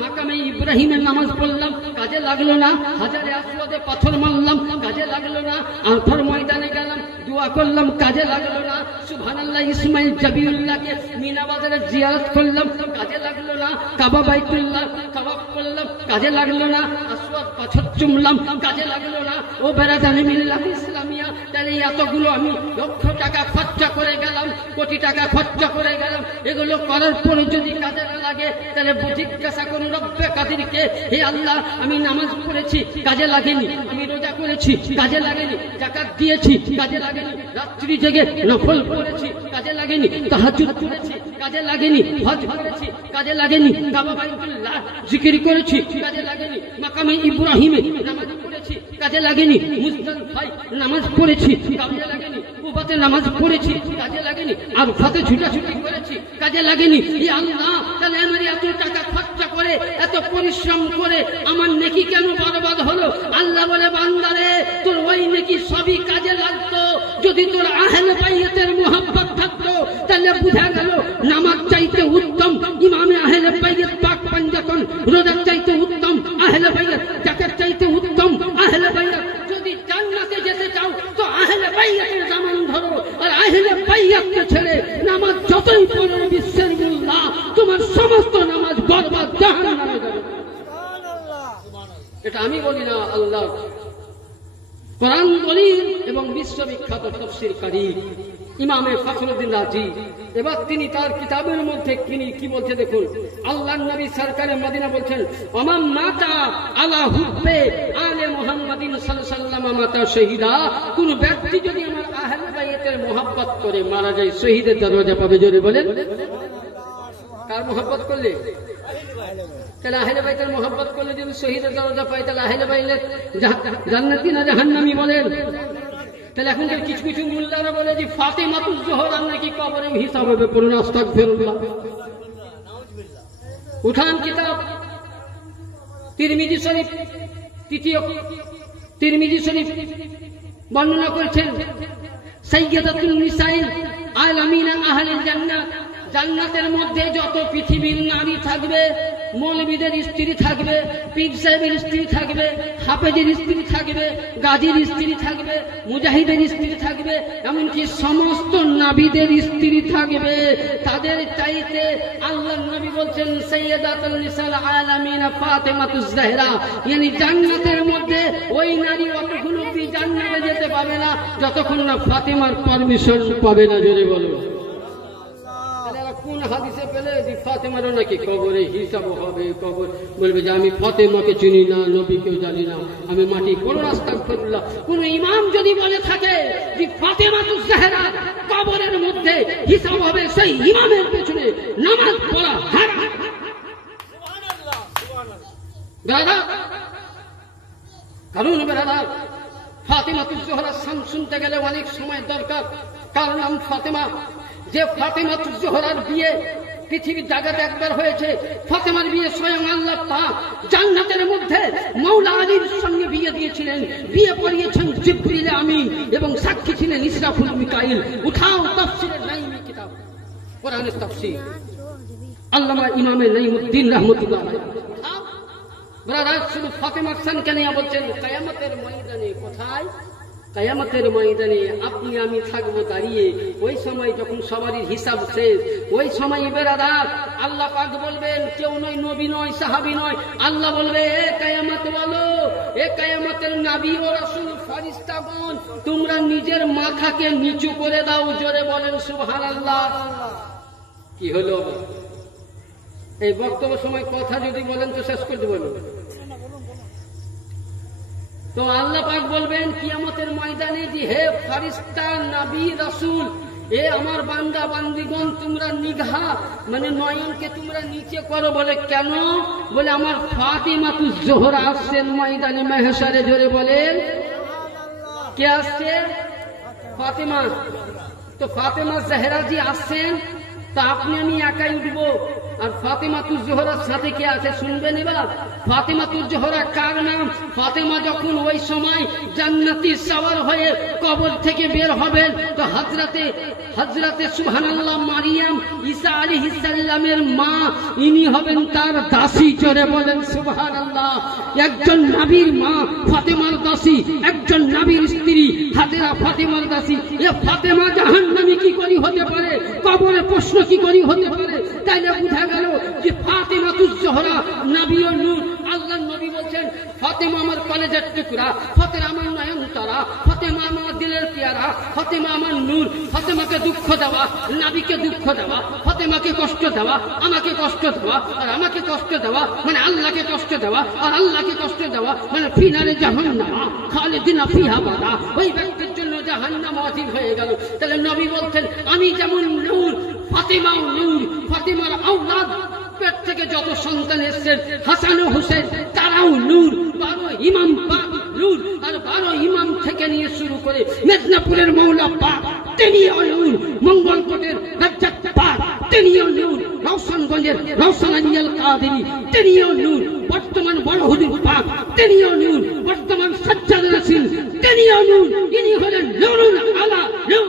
মাকামে ইব্রাহিমের নামাজ পড়লাম কাজে লাগলো না, হাজারে আসওয়াদে পাথর মারলাম কাজে লাগলো না, আরফার ময়দানে গেলাম দোয়া করলাম কাজে লাগলো না, সুবহানাল্লাহ ইসমাইল জাবিউল্লাহকে মিনা বাজারে জিয়ারত করলাম কাজে লাগলো না, কাবা বাইতুল্লাহ তাওয়াফ করলাম কাজে লাগলো না, আসওয়াদ পাথর চুমলাম কাজে লাগলো না। ও বেরাদানি মিল্লাত ইসলামিয়া, তাহলে এতগুলো আমি লক্ষ টাকা খরচা করে গেলাম, কোটি টাকা খরচা করে গেলাম, এগুলো করার পরে যদি কাজে না লাগে, তাহলে জিজ্ঞাসা করুন রব্বে কাদিরকে, হে আল্লাহ আমি নামাজ পড়েছি কাজে লাগেনি, আমি রোজা করেছি কাজে লাগেনি, যাকাত দিয়েছি কাজে লাগেনি, রাত্রি জেগে নফল পড়েছি কাজে লাগেনি, তাহাজ্জুদ করেছি কাজে লাগেনি, হজ করেছি কাজে লাগেনি, কাবা বাইতুল্লাহ জিকির করেছি কাজে লাগেনি, মাকামে ইব্রাহিমে নামাজ পড়েছি কাজে লাগেনি, মুজদালিফায় নামাজ পড়েছি কাজে লাগেনি, কুবাতে নামাজ পড়েছি কাজে লাগেনি, আরফাতে ছুটাছুটি করেছি কাজে লাগেনি। ইয়া আল্লাহ, তাহলে আমার এত টাকা খরচা করে এত পরিশ্রম করে আমার নেকি কেন বরবাদ হলো? আল্লাহ বলে, বান্দারে তোর ওই নেকি সবই কাজে লাগতো যদি তোর আহলে বাইতের মুহাব্বত থাকতো। তাহলে বুঝা গেল নামাজ চাইতে উত্তম ইমামে আহলে বাইত পাক পঞ্জতন, রোজা চাইতে উত্তম আহলে বাইত, যাকাত চাইতে উত্তম আহলে বাইত। যদি জান্নাতে যেতে চাও তো আহলে বাইতের জামান ধরো, আর আহলে বাইতকে ছেড়ে নামাজ যতই পড়ো বিশ্বের মোল্লা, তোমার সমস্ত নামাজ বরবাদ, জাহান্নামে যাবে। এটা আমি বলি না, আল্লাহ কোরআন দলিল এবং বিশ্ববিখ্যাত তাফসীরকারী ইমামে ফখরুদ্দিন রাজি। এবার তিনি তার কিতাবের মধ্যে কি বলছে দেখুন। আল্লাহর নবী সরকারে মদিনা বলছেন, ওমান মাতা আলা হুব্বে আলে মুহাম্মাদিন সাল্লাল্লাহু আলাইহি ওয়াসাল্লাম মাতা শহীদা, কোন ব্যক্তি যদি আমার আহলে বাইতের মুহাব্বত করে মারা যায়, শহীদের দরজা পাবে। জোরে বলেন, কার মুহাব্বত করলে? তাহলে আহলে বাইতের মুহাব্বত করলে যদি শহীদের দরজা পায়, তাহলে আহলে বাইত জান্নাতি না জাহান্নামী বলেন? তাহলে এখনকার কিছু কিছু মোল্লারা বলে যে ফাতেমাতুজ জোহরা নাকি কবরে হিসাব হবে, পড়ুন আস্তাগফিরুল্লাহ। উঠান কিতাব তিরমিজি শরীফ, তৃতীয় তিরমিজি শরীফ বর্ণনা করেছেন সাইয়্যিদাতুন নিসাইল আলামিনা আহলিল জান্নাত, জান্নাতের মধ্যে যত পৃথিবীর নারী থাকবে, মৌলবীদের স্ত্রী থাকবে, পীর সাহেবের স্ত্রী থাকবে, হাফেজের স্ত্রী থাকবে, গাজীর স্ত্রী থাকবে, মুজাহিদের স্ত্রী থাকবে, এমনকি সমস্ত নবীদের স্ত্রী থাকবে। তাদের চাইতে আল্লাহর নবী বলছেন সাইয়্যিদাতুন নিসাল আলামিন ফাতেমাতুজ জাহরা, মানে জান্নাতের মধ্যে ওই নারী অতক্ষণ অবধি জান্নাতে যেতে পাবে না যতক্ষণ না ফাতেমার পারমিশন পাবে না। জোরে বলো, কোন হাদিসে পেলে যে ফাতেমারও নাকি কবরে হিসাব হবে? কবর বলবে যে আমি ফাতেমাকে চিনি না, নবীকেও জানি না, আমি মাটি। কোন আস্তাগফিরুল্লাহ, কোন ইমাম যদি বলে থাকে যে ফাতেমাতুজ জাহরা কবরের মধ্যে হিসাব হবে, সেই ইমামের পেছনে নামাজ পড়া হারাম। দাদা কারণ দাদা ফাতেমাতুজ জাহরার নাম শুনতে গেলে অনেক সময় দরকার। কার নাম ফাতেমা? যে ফাতেমাতুজ জোহরার বিয়ে পৃথিবীর জায়গাতে একবার হয়েছে। ফাতেমার বিয়ে স্বয়ং আল্লাহ পাক জান্নাতের মধ্যে মওলা আলীর সঙ্গে বিয়ে দিয়েছিলেন। বিয়ে পড়িয়েছেন জিবরিল আমিন এবং সাক্ষী ছিলেন ইসরাফিল মিকাইল। উঠাও তাফসীরের নাইমি কিতাব, কোরআনের তাফসীর, আল্লামা ইমামে নাইমুদ্দিন রাহমাতুল্লাহ আলাইহি। ব্রাদার, শুধু ফাতেমার সানকে নিয়ে বলছেন কিয়ামতের ময়দানে। কোথায়? কিয়ামতের ময়দানে আপনি আমি থাকবো দাঁড়িয়ে। ওই সময় যখন সবারই হিসাব শেষ, ওই সময় বেরাদার আল্লাহ পাক বলবেন, কেউ নয়, নবী নয়, সাহাবী নয়, আল্লাহ বলবে, এ কিয়ামত বলো, এ কিয়ামতের নবী ও রাসূল ফেরেশতাগণ, তোমরা নিজের মাথাকে নিচু করে দাও। জোরে বলেন সুবহানাল্লাহ। কি হলো? এই বক্তব্য সময় কথা যদি বলেন তো শেষ করে দেব। তো আল্লাহ পাক বলবেন কিয়ামতের ময়দানে যে হে ফেরেশতা, নবী, রাসূল, এ আমার বান্দা বান্দিগণ, তোমরা নিগাহ মানে নয়নকে তোমরা নিচে করো। বলে কেন? বলে আমার ফাতিমাতুজ জোহরা আসছেন ময়দানে মাহশারে। জোরে বলেন কে আসছে? ফাতিমা। তো ফাতিমা জাহরা জি আসছেন, তা আপনি আমি একাই উঠবো। আর ফাতিমাতুজ জোহরার সাথে কে আছে শুনবেন এবার। ফাতিমাতুজ জোহরা কার নাম? ফাতিমা যখন ওই সময় জান্নাতি সওয়ার হয়ে কবর থেকে বের হবেন, তো হযরতে সুবহানাল্লাহ মারিয়াম ঈসা আলাইহিস সালামের মা, ইনি হবেন তার দাসী। জোরে বলেন সুবহানাল্লাহ। একজন নবীর মা ফাতেমার দাসী, একজন নবীর স্ত্রী হাজেরা ফাতেমার দাসী। এ ফাতেমা জাহান্নামী কি করি হতে পারে? কবরে প্রশ্ন কি করি হতে পারে? তাইলে বুঝা গেল যে ফাতেমাতুজ জোহরা নবী ও নূর। আল্লাহর নবী বলছেন, ফাতেমা আমার কলেজের টুকরা, ফাতেমা আমার নয়নতারা, ফাতেমা আমার দিলের পেয়ারা, ফাতেমা আমার নূর। ফাতেমাকে দুঃখ দেওয়া, নবীকে দুঃখ দেওয়া, ফাতেমাকে কষ্ট দেওয়া, আমাকে কষ্ট দেওয়া, আর আমাকে কষ্ট দেওয়া মানে আল্লাহকে কষ্ট দেওয়া, আর আল্লাহকে কষ্ট দেওয়া মানে ফিনারে জাহান্নাম খালিদিনা ফিহা আবাদা। ওই ব্যক্তির জন্য জাহান্নাম ওয়াজিব হয়ে গেল। তাহলে নবী বলছেন, আমি যেমন নূর, ফাতেমাও নূর। ফাতেমার আওলাদ পেট থেকে যত সন্তান এসেছেন হাসান ও হুসেন, তারাও নূর। 12 ইমাম পাক নূর, আর 12 ইমাম থেকে নিয়ে শুরু করে মেদিনীপুরের মৌলা পাক তিনিও নূর, মঙ্গলকোটের রাজ্জাক পাক তিনিও নূর, রওশনগঞ্জের রওশন আলী আল কাদেরী তিনিও নূর, বর্তমান বড় হুজুর পাক তিনিও নূর, বর্তমান সাজ্জাদ রাসূল তিনিও নূর। ইনি হলেন নূরুল আলা নূর।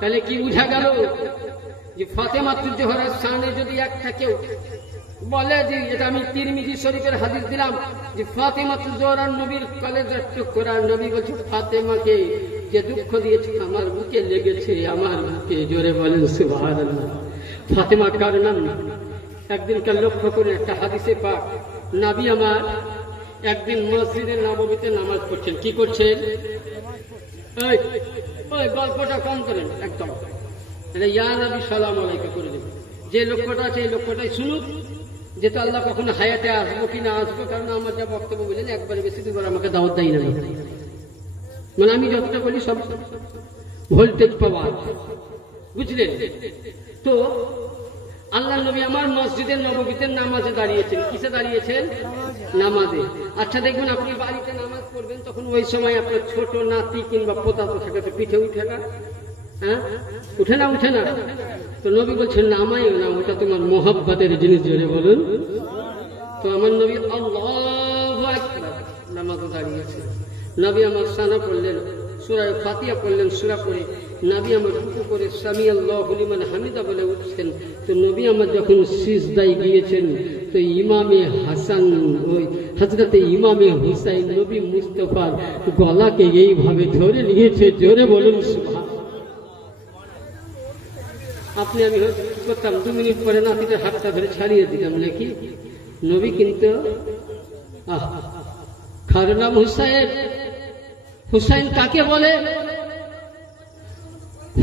তাহলে কি বুঝা গেল যে ফাতেমাতুজ জোহরার শানে যদি একটা কেউ বলে যে এটা আমি তিরমিজি শরীফের হাদিস দিলাম যে ফাতেমাতুজ জোহরার নবীর কলেজের টুকরা। নবী বলছে ফাতেমাকে যে দুঃখ দিয়েছে আমার বুকে লেগেছে, আমার বুকে। জোরে বলেন সুবহানাল্লাহ। ফাতেমা কার নাম? একদিনকার লক্ষ্য করে একটা হাদিসে পাক, নবী আমার একদিন মসজিদে নববীতে নামাজ পড়ছেন। কি করছেন? ওই গল্পটা কম করেন একদম, ইয়া নবী সালাম আলাইকা করে দেবেন। যে লক্ষ্যটা আছে এই লক্ষ্যটাই শুনুক, যেহেতু আল্লাহ কখনো হায়াতে আসবো কি না আসবো, কারণ আমার যা বক্তব্য বললেন একবারে বেশি দুবার আমাকে দাওয়াত দেয় না, মানে আমি যতটা বলি সব ভোল্টেজ পাওয়ার, বুঝলেন তো। আল্লাহ নবী আমার মসজিদের নববীতে নামাজে দাঁড়িয়েছেন। কিসে দাঁড়িয়েছেন? নামাজে। আচ্ছা দেখবেন আপনি বাড়িতে নামাজ পড়বেন, তখন ওই সময় আপনার ছোট নাতি কিংবা পোতা তো থাকে, তো পিঠে উঠে না? হ্যাঁ, উঠে না? উঠে না। তো নবী বলছেন নামাইও না, ওটা তোমার মোহাব্বতের জিনিস। জোরে বলুন। তো আমার নবী আল্লাহু আকবার নামাজে দাঁড়িয়েছে। নবী আমার সানা পড়লেন, সূরা ফাতিহা পড়লেন, সূরা পড়ে নবী আমার রুকু করে সামি আল্লাহু লিমান হামিদা বলে উঠছেন। তো নবী আমার যখন সিজদায় গিয়েছেন, তো ইমামে হাসান ওই হযরতে ইমামে হুসাইন নবী মুস্তাফার গলাকে এইভাবে ধরে নিয়েছে। জোরে বলুন সুবহান। আপনি আমি করতাম 2 মিনিট পরে নাতিদের হাতটা ধরে ছাড়িয়ে দিতাম নাকি? নবী কিন্তু খার নাম হুসাইন। হুসাইন কাকে বলে?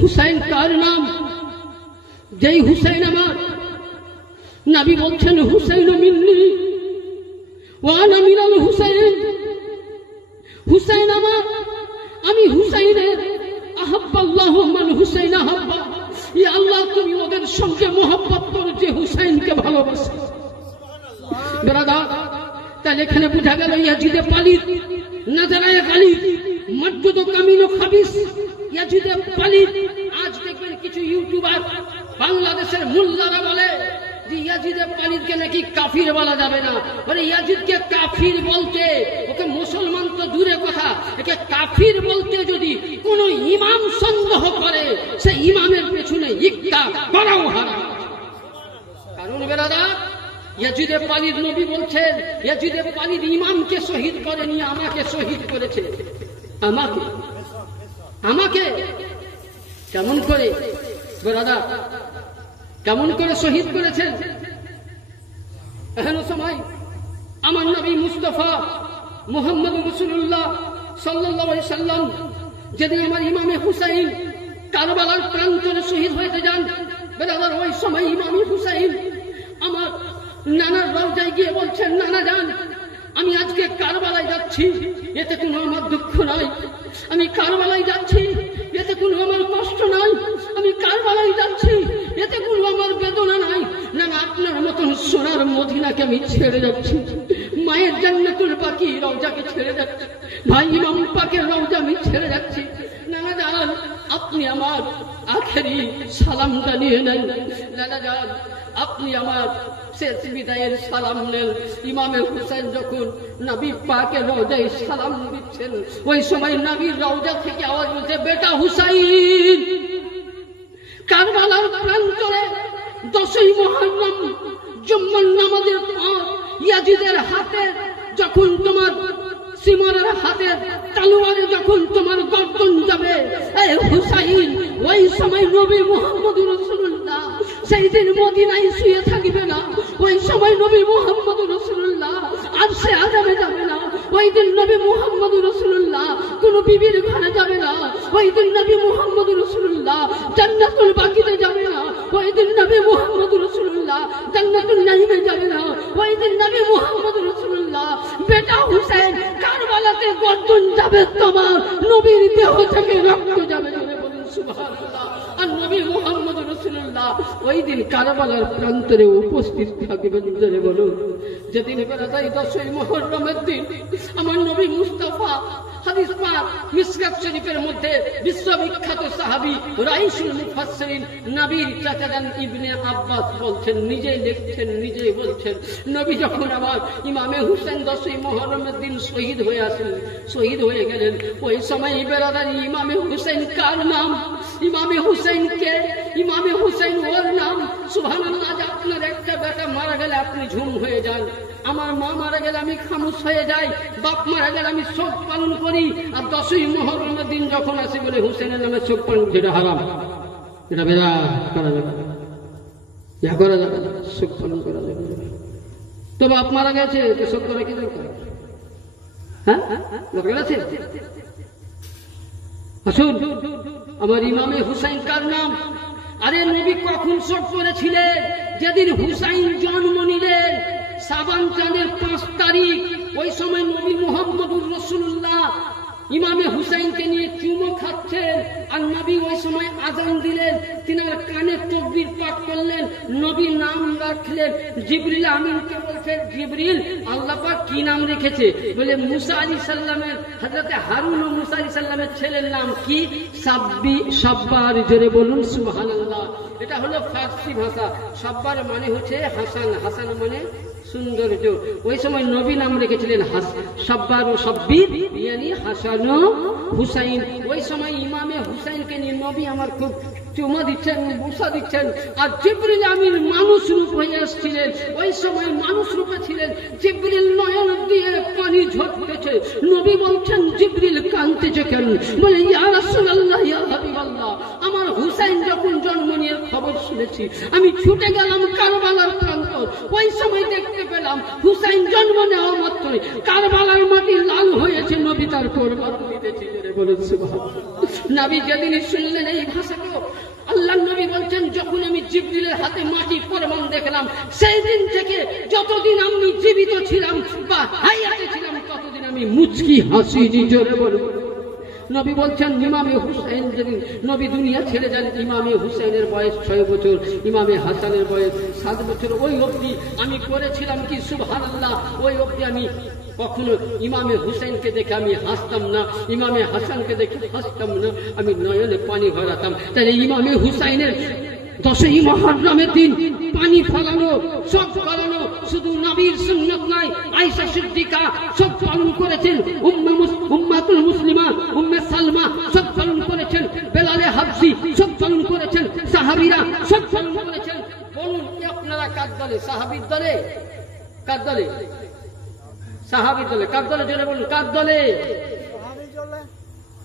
হুসাইন কার নাম? যেই হুসাইন আমার, নবী বলছেন হুসাইন মিন্নি ওয়া আনা মিনাল হুসাইন। হুসাইন আমার, আমি হুসাইনের। আহাব্বাল্লাহু মান হুসাইন আহাব্বা। ইয়া আল্লাহ, তুমি ওদের সঙ্গে মহব্বত করো যে হুসাইনকে ভালোবাসে। ব্রাদার, তা তাহলে এখানে বোঝা গেল ইয়াজিদে পালিত, নাজারায়ে গালিব, মসজিদ ও কামিন ও খাবিস, ইয়াজিদে পালিত। আজ দেখবেন কিছু ইউটিউবার বাংলাদেশের মোল্লারা বলে যে ইয়াজিদে পালিতকে নাকি কাফির বলা যাবে না। বলে ইয়াজিদকে কাফির বলতে, ওকে মুসলমান তো দূরে কথা, একে কাফির বলতে যদি কোন ইমাম সন্দেহ করে, সে ইমামের পেছনে ইক্তা করাও হারাম। কারণ বেরাদা, ইয়াজিদে পালিত নবী বলছেন, ইয়াজিদে পালিত ইমামকে শহীদ করেনি, আমাকে শহীদ করেছে। আমাকে কেমন করে বেরাদা, কেমন করে শহীদ করেছেন? এহেন সময় আমার নবী মুস্তাফা মুহাম্মদ রাসূলুল্লাহ সাল্লাল্লাহু আলাইহি সাল্লাম যেদিন আমার ইমামে হুসাইন কারবালার প্রান্তরে শহীদ হইতে যান, বেরাদার ওই সময় ইমামে হুসাইন আমার নানার রওজায় গিয়ে বলছেন, নানা যান, আমি আজকে কারবালায় যাচ্ছি, এতে কোনো আমার দুঃখ নাই। আমি কারবালায় যাচ্ছি, এতে কোনো আমার কষ্ট নাই। আমি কারবালায় যাচ্ছি, এতে কোনো আমার বেদনা নাই। না না, আপনার মতন সোনার মদিনাকে আমি ছেড়ে যাচ্ছি, মায়ের জান্নাতুল বাকি রওজাকে ছেড়ে যাচ্ছি, ভাই ইমাম পাকের রওজা আমি ছেড়ে যাচ্ছি। নানা যান, আপনি আমার আখেরি সালামটা নিয়ে নেন। নানা যান, আপনি আমার শেষ বিদায়ের সালাম নেন। ইমামে হুসাইন যখন নবী পাকের রওজায় সালাম দিচ্ছেন, ওই সময় নবীর রওজা থেকে আওয়াজ হচ্ছে, বেটা হুসাইন। কারবালার প্রান্তরে 10ই মুহররম জুম্মার নামাজের পর ইয়াজিদের হাতে যখন তোমার সিমরের হাতে তলোয়ারে যখন তোমার গর্দন যাবে, এই হুসাইন, ওই সময় নবী মুহাম্মদ রাসূলুল্লাহ সেই দিন মদিনায় শুয়ে থাকবে না। ওই সময় নবী মুহাম্মদ রাসূলুল্লাহ আরশে আযমে যাবে না। ওই দিন নবী মুহাম্মদ রাসূলুল্লাহ কোন বিবির ঘরে যাবে না। ওই দিন নবী মুহাম্মদ রাসূলুল্লাহ জান্নাতুল বাকিতে যাবে না। ওই দিন নবী মুহাম্মদ রাসূলুল্লাহ জান্নাতুল নাঈমে যাবে না। ওই দিন নবী মুহাম্মদ রাসূলুল্লাহ বেটা হুসাইন কারবালাতে গর্দন যাবে, তোমার নবীর দেহ থেকে রক্ত যাবে। বলুন সুবহানাল্লাহ। আর নবী মুহাম্মদ রাসূলুল্লাহ ওই দিন কারবালার প্রান্তরে উপস্থিত থাকবেন। জোরে বলুন। যেদিন বেরাদাই 10ই মুহররমের দিন আমার নবী মুস্তাফা, হাদিস পাক মিশকাত শরীফের মধ্যে বিশ্ববিখ্যাত সাহাবী রাইসুল মুফাসসিরিন নবীর চাচা যান ইবনে আব্বাস বলছেন, নিজেই লিখছেন, নিজেই বলছেন, নবী যখন আমার ইমামে হুসাইন 10ই মুহররমের দিন শহীদ হয়ে আসেন, শহীদ হয়ে গেলেন, ওই সময় বেরাদার ইমামে হুসাইন কার নাম? ইমামে হুসাইন কে? ইমামে হুসাইন ওর নাম। সুবহানাল্লাহ। আপনার একটা বেটা মারা গেলে আপনি ঝুম হয়ে যান, আমার মা মারা গেলে আমি খামোশ হয়ে যাই, বাপ মারা গেলে আমি শোক পালন করি। আর 10ই মুহররমের দিন যখন আসে বলে হুসেনের নামে শোক পালন, যেটা হারাম, এটা বেদাত করা যাবে না, ইহা করা যাবে না, শোক পালন করা যাবে না। তো বাপ মারা গেছে, তো শোক করা কি দরকার? হ্যাঁ, দরকার আছে? আসুন, আমার ইমামে হুসাইন কার নাম? আরে নবী কখন শোক করেছিলেন? যেদিন হুসাইন জন্ম নিলেন, শাবান চাঁদের 5 তারিখ, ওই সময় নবী মুহাম্মদুর রাসূলুল্লাহ ইমামে হুসাইনকে নিয়ে চুমো খাচ্ছেন, আর নবী ওই সময় আজান দিলেন, তিনার কানে তাকবীর পাঠ করলেন, নবী নাম রাখলেন। জিবরিল আমিনকে বলছেন, জিবরিল, আল্লাহ পাক কি নাম রেখেছে? বলে মুসা আলাইহিস সালামের, হযরতে হারুন ও মুসা আলাইহিস সালামের ছেলের নাম কি? সাব্বার। জোরে বলুন সুবহানাল্লাহ। এটা হলো ফার্সি ভাষা। সাব্বার মানে হচ্ছে হাসান, হাসান মানে সৌন্দর্য। ওই সময় নবী নাম রেখেছিলেন সাব্বার ও সাব্বির, ইয়ানি হাসান ও হুসাইন। ওই সময় ইমামে হুসাইনকে নিয়ে নবী আমার খুব চুমা দিচ্ছেন, বুসা দিচ্ছেন। আর জিবরিল আমিন মানুষ রূপ হয়ে আসছিলেন, ওই সময় মানুষ রূপে ছিলেন। জিবরিল নয়ন দিয়ে পানি ঝরতেছে, নবী বলছেন, জিবরিল কাঁদতেছে কেন? বলে, ইয়া রাসূলুল্লাহ, ইয়া হাবিবাল্লাহ, আমার হুসাইন যখন জন্ম নিয়ে খবর শুনেছি, আমি ছুটে গেলাম কারবালার প্রান্তর। ওই সময় দেখতে পেলাম হুসাইন জন্ম নেওয়া মাত্রই কারবালার মাটি লাল হয়েছে, নবী তার কোরবান দিতেছে। বলে সুবহানাল্লাহ। নবী যেদিন শুনলেন এই ভাষাটা, আল্লাহ নবী বলছেন, যখন আমি জিবরিলের হাতে মাটি কোরবান দেখলাম, সেই দিন থেকে যতদিন আমি জীবিত ছিলাম বা হায়াতে ছিলাম, ততদিন আমি মুচকি হাসিনি। জোরে বলুন। নবী বলছেন ইমামে হুসাইন যেদিন নবী দুনিয়া ছেড়ে যান, ইমামে হুসাইনের বয়স 6 বছর, ইমামে হাসানের বয়স 7 বছর। ওই অবধি আমি করেছিলাম কি সুবহানাল্লাহ, ওই অবধি আমি কখনো ইমামে হুসাইনকে দেখে আমি হাসতাম না, ইমামে হাসানকে দেখে হাসতাম না, আমি নয়নে পানি ভরাতাম। তাহলে ইমামে হুসাইনের 10ই মুহররমের দিন পানি ফলানো, সব ফলানো শুধু নবীর সুন্নাত নয়, আয়েশা সিদ্দিকা সব পালন করেছেন, উম্মাতুল মুসলিমা উম্মে সালমা সব পালন করেছেন, বেলালে হাবশি সব পালন করেছেন, সাহাবীরা সব পালন করেছেন। বলুন আপনারা কার দলে? সাহাবীর দলে? কার দলে? সাহাবীর দলে। কার দলে? জোরে বলুন, কার দলে?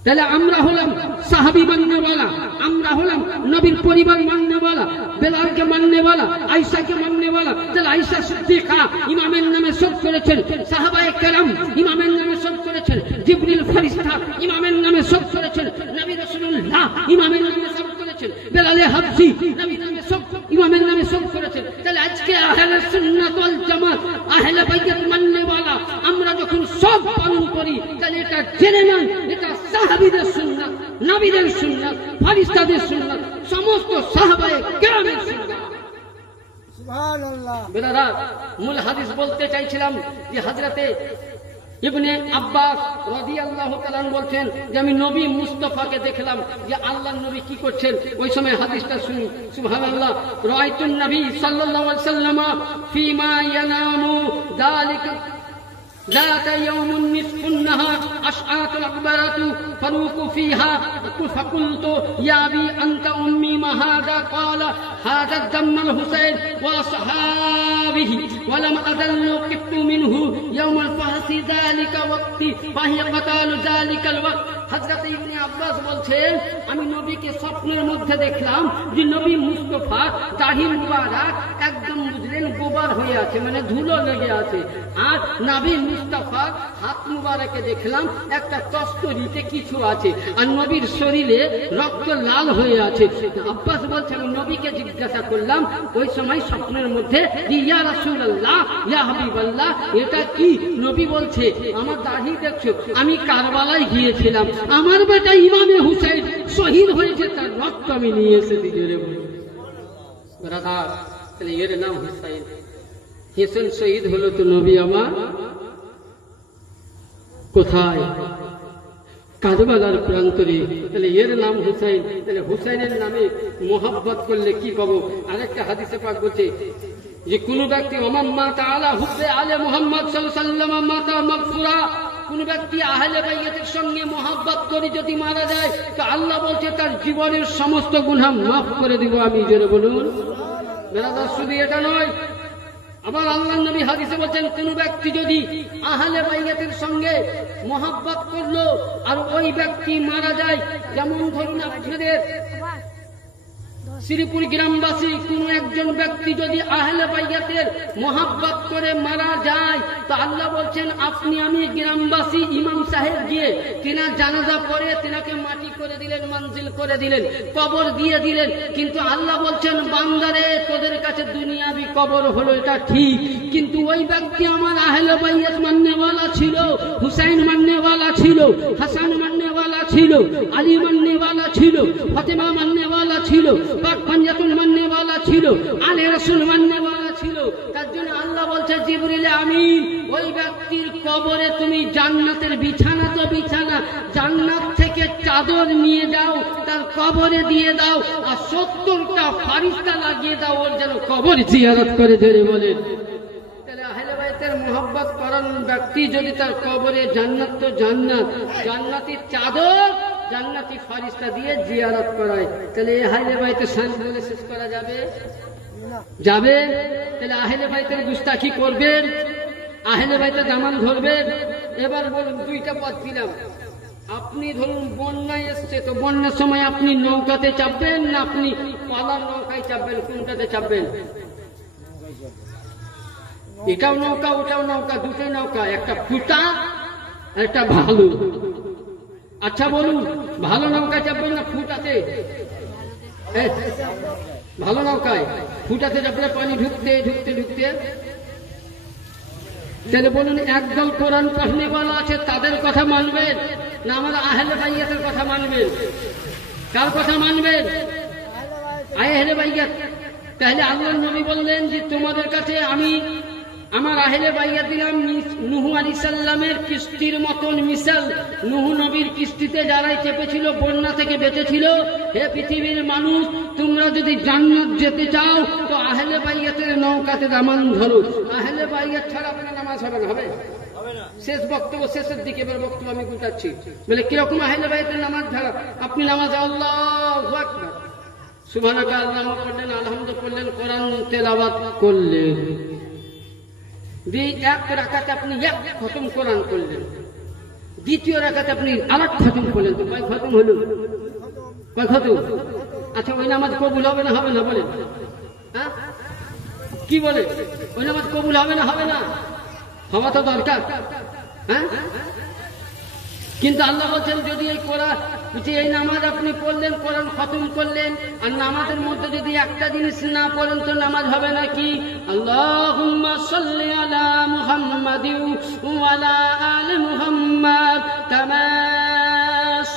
তাহলে আমরা হলাম সাহাবী মাননেওয়ালা, আমরা হলাম নবীর পরিবার মাননেওয়ালা, বেলালকে মাননেওয়ালা, আয়েশাকে মাননেওয়ালা। তাহলে আয়েশা সিদ্দিকা ইমামের নামে সব করেছেন, সাহাবায়ে কেরাম ইমামের নামে সব করেছেন, জিবরিল ফেরেশতা ইমামের নামে সব করেছেন, নবী রাসূলুল্লাহ ইমামের নামে সব করেছেন, বেলালে হাবশি নবীর নামে সব ইমামের নামে সব করেছেন। তাহলে আজকে আহলে সুন্নাত ওয়াল জামাত, আহলে বাইত মাননেওয়ালা আমরা যখন সব পালন করি, তাহলে এটা জেনে নেন এটা সাহাবীদের সুন্নাত, নবীদের সুন্নাত, ফেরেশতাদের সুন্নাত, সমস্ত সাহাবায়ে কেরামের সুন্নাত। সুবহানাল্লাহ। বেরাদার, মূল হাদিস বলতে চাইছিলাম যে হযরতে ইবনে আব্বাস রাদিয়াল্লাহু তাআলা বলছেন যে আমি নবী মুস্তাফাকে দেখলাম যে আল্লাহর নবী কি করছেন। ওই সময় হাদিসটা শুনি, সুবহানাল্লাহ। রাআইতুন নবী সাল্লাল্লাহু আলাইহি ওয়াসাল্লাম ফিমা ইয়ানামু যালিকা ذات يوم نصف النهار أشعاث الأقبات فروق فيها فقلت يا أبي أنت أمي ما هذا؟ قال هذا الدم الحسين وأصحابه ولم أزل قفت منه يوم الفحص ذلك وقتي فهي قتال ذلك الوقت। হযরত ইবনে আব্বাস বলছেন আমি নবীকে স্বপ্নের মধ্যে দেখলাম যে নবী মুস্তাফা দাড়ি মুবারক একদম বুঝলেন গোবর হয়ে আছে, মানে ধুলো লেগে আছে, আর নবী মুস্তাফা হাত মুবারকে দেখলাম একটা তস্তরিতে কিছু আছে, আর নবীর শরীরে রক্ত লাল হয়ে আছে। আব্বাস বলছে আমি নবীকে জিজ্ঞাসা করলাম ওই সময় স্বপ্নের মধ্যে ইয়া রাসূলুল্লাহ ইয়া হাবিবাল্লাহ এটা কি? নবী বলছে আমার দাড়ি দেখছো, আমি কারবালায় গিয়েছিলাম, আমার বেটা ইমামে হুসাইন শহীদ হয়েছে, তার রক্ত আমি নিয়ে এসেছি। তাহলে এর নাম হুসাইন। হোসেন শহীদ হলো তো নবী আমার কোথায়? কারবালার প্রান্তরে। তাহলে এর নাম হুসাইন। তাহলে হুসাইনের নামে মোহাব্বত করলে কি পাবো? আরেকটা হাদিসে পাক বলছে যে কোন ব্যক্তি ওমান মাতা আলা হুব্বে আলে মুহাম্মদ সাল্লাল্লাহু আলাইহি ওয়াসাল্লাম মাতা মাগফুরা, কোন ব্যক্তি আহলে বাইতের সঙ্গে মোহাব্বত করে যদি মারা যায় তো আল্লাহ বলছে তার জীবনের সমস্ত গুনাহ মাফ করে দিব আমি। জোরে বলুন। বেরাদার, শুধু এটা নয়, আবার আল্লাহর নবী হাদিসে বলছেন কোন ব্যক্তি যদি আহলে বাইতের সঙ্গে মোহাব্বত করলো আর ওই ব্যক্তি মারা যায়, যেমন ধরুন আপনাদের শ্রীপুর গ্রামবাসী কোন একজন ব্যক্তি যদি আহলে বাইতের মোহাব্বত করে মারা যায় তো আল্লাহ বলছেন আপনি আমি গ্রামবাসী ইমাম সাহেব গিয়ে তিনার জানাজা পড়ে তিনাকে মাটি করে দিলেন, মঞ্জিল করে দিলেন, কবর দিয়ে দিলেন। কিন্তু আল্লাহ বলছেন বান্দারে তোদের কাছে দুনিয়াবি কবর হলো এটা ঠিক, কিন্তু ওই ব্যক্তি আমার আহলে বাইত মাননেওয়ালা ছিল, হুসাইন মাননেওয়ালা ছিল, হাসান মাননেওয়ালা ছিল, আলী মাননেওয়ালা ছিল, ফাতেমা মাননেওয়ালা ছিল, পাক পাঞ্জাতুল মাননেওয়ালা ছিল, আলে রাসূল মাননেওয়ালা ছিল। তার জন্য আল্লাহ বলছে জিবরিল আমিন ওই ব্যক্তির কবরে তুমি জান্নাতের বিছানা তো বিছানা, জান্নাত থেকে চাদর নিয়ে যাও তার কবরে দিয়ে দাও, আর 70টা ফারিস্তা লাগিয়ে দাও ওর যেন কবর জিয়ারত করে। ধরে বলেন তাহলে আহলে বাইতের মোহাব্বত করার ব্যক্তি যদি তার কবরে জান্নাত তো জান্নাত, জান্নাতি চাদর জান্নাতি ফারিস্তা দিয়ে জিয়ারত করায়, তাহলে এই আহলে বাইতের শান বলে শেষ করা যাবে? যাবে? তাহলে আহলে বাইতের গুস্তাখি করবেন, আহলে বাইতের দামান ধরবেন। এবার বলুন দুইটা পথ দিলাম, আপনি ধরুন বন্যায় এসছে তো বন্যার সময় আপনি নৌকাতে চাপবেন না আপনি পালার নৌকায় চাপবেন? কোনটাতে চাপবেন? এটাও নৌকা ওটাও নৌকা, দুটোই নৌকা, একটা ফুটা আর একটা ভালো। আচ্ছা বলুন ভালো নৌকা চাপবেন না ফুটাতে? ভালো নৌকায়। ফুটাতে চাপলে পানি ঢুকতে ঢুকতে ঢুকতে। তাহলে বলুন একদল কোরআন পড়নেওয়ালা আছে তাদের কথা মানবেন না আমাদের আহলে বাইয়াতের কথা মানবেন? কার কথা মানবেন? আহলে বাইয়াত। তাহলে আল্লাহর নবী বললেন যে তোমাদের কাছে আমি আমার আহলে বাইয়াত দিলাম নূহ আলাইহিস সালামের কিস্তির মতন মিসাল। নূহ নবীর কিস্তিতে যারাই চেপেছিল বন্যা থেকে বেঁচেছিল। হে পৃথিবীর মানুষ, তোমরা যদি জান্নাত যেতে চাও তো আহলে বাইয়াতের নৌকাতে দামান ধরো। আহলে বাইয়াত ছাড়া আপনার নামাজ হবে না। হবে? শেষ বক্তব্য, শেষের দিকে এবার বক্তব্য আমি গুটাচ্ছি। বলে কিরকম আহলে বাইয়াতের নামাজ ছাড়া? আপনি নামাজ আল্লাহু আকবার, সুবহানাকা আল্লাহু পড়লেন, আলহামদুলিল্লাহ পড়লেন, কোরআন তেলাওয়াত করলেন, এক রাকাতে আপনি এক খতম কোরআন করলেন, দ্বিতীয় রাকাতে আপনি আরেক খতম করলেন, তো কয় খতম হলো? কয় খতম? আচ্ছা, ওই নামাজ কবুল হবে না? হবে না? বলেন। হ্যাঁ, কি বলে? ওই নামাজ কবুল হবে না? হবে না? হওয়া তো দরকার। হ্যাঁ, কিন্তু আল্লাহ বলছেন যদি এই নামাজ আপনি পড়লেন, কোরআন খতম করলেন, আর নামাজের মধ্যে যদি একটা জিনিস না পড়েন তো নামাজ হবে না। কি? আল্লাহুম্মা সাল্লি আলা মুহাম্মাদিন ওয়া আলা আলি মুহাম্মাদ কামা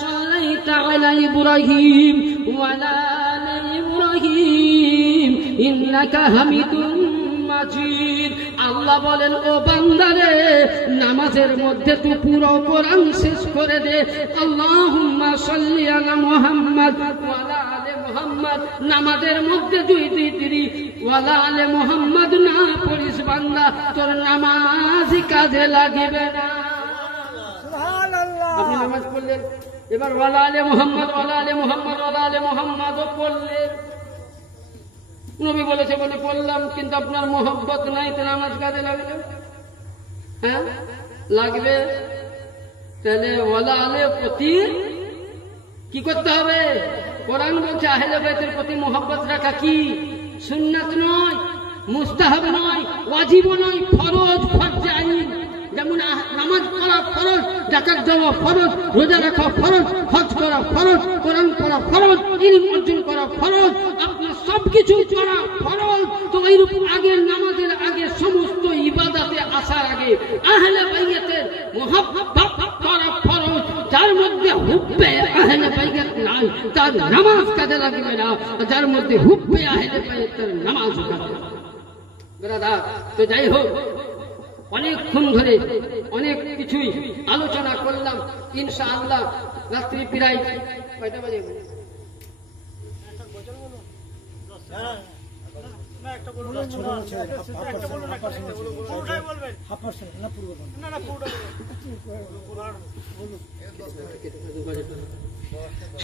সাল্লাইতা আলা ইব্রাহিম ওয়া আলা আলি ইব্রাহিম ইন্নাকা হামিদুম মাজিদ। আল্লাহ বলেন, ও বান্দারে, নামাজের মধ্যে তুই পুরো কোরআন শেষ করে দে। আল্লাহুম্মা সাল্লি আলা মুহাম্মাদ ওয়া আলা আলি মুহাম্মাদ, নামাজের মধ্যে তুই ওয়া আলা আলি মুহাম্মাদ না পড়িস বান্দা, তোর নামাজ কাজে লাগবে না। সুবহানাল্লাহ। আপনি নামাজ পড়লেন, এবার ওয়া আলা আলি মুহাম্মাদ ওয়া আলা আলি মুহাম্মাদ ওয়া আলা আলি মুহাম্মাদও পড়লেন। নবী বলেছে বলে পড়লাম, কিন্তু আপনার মোহব্বত নাই, তো নামাজ কাজে লাগবে? হ্যাঁ, লাগবে। তাহলে ওয়ালা আলে প্রতি কি করতে হবে? কোরআন বলছে আহলে বাইতের প্রতি মোহব্বত রাখা কি সুন্নাত নয়, মুস্তাহাব নয়, ওয়াজিব নয়, ফরজ, ফরজে আইন। যেমন নামাজ পড়া ফরজ, যাকাত দেওয়া ফরজ, রোজা রাখা ফরজ, হজ করা ফরজ, কোরআন পড়া ফরজ, ইলম অর্জন করা ফরজ, আপনার সবকিছু করা ফরজ। তো এইরূপ আগে নামাজের আগে সমস্ত ইবাদতে আসার আগে আহলে বাইতের মুহাব্বত করা ফরজ। যার মধ্যে হুব্বে আহলে বাইত নাই তার নামাজ কাজে লাগবে না, যার মধ্যে হুব্বে আহলে বাইতের নামাজ কাজে লাগবে। ব্রাদার, তো যাই হোক, অনেকক্ষণ ধরে অনেক কিছুই আলোচনা করলাম। ইনশাআল্লাহ রাত্রি প্রায় কয়টা বাজে?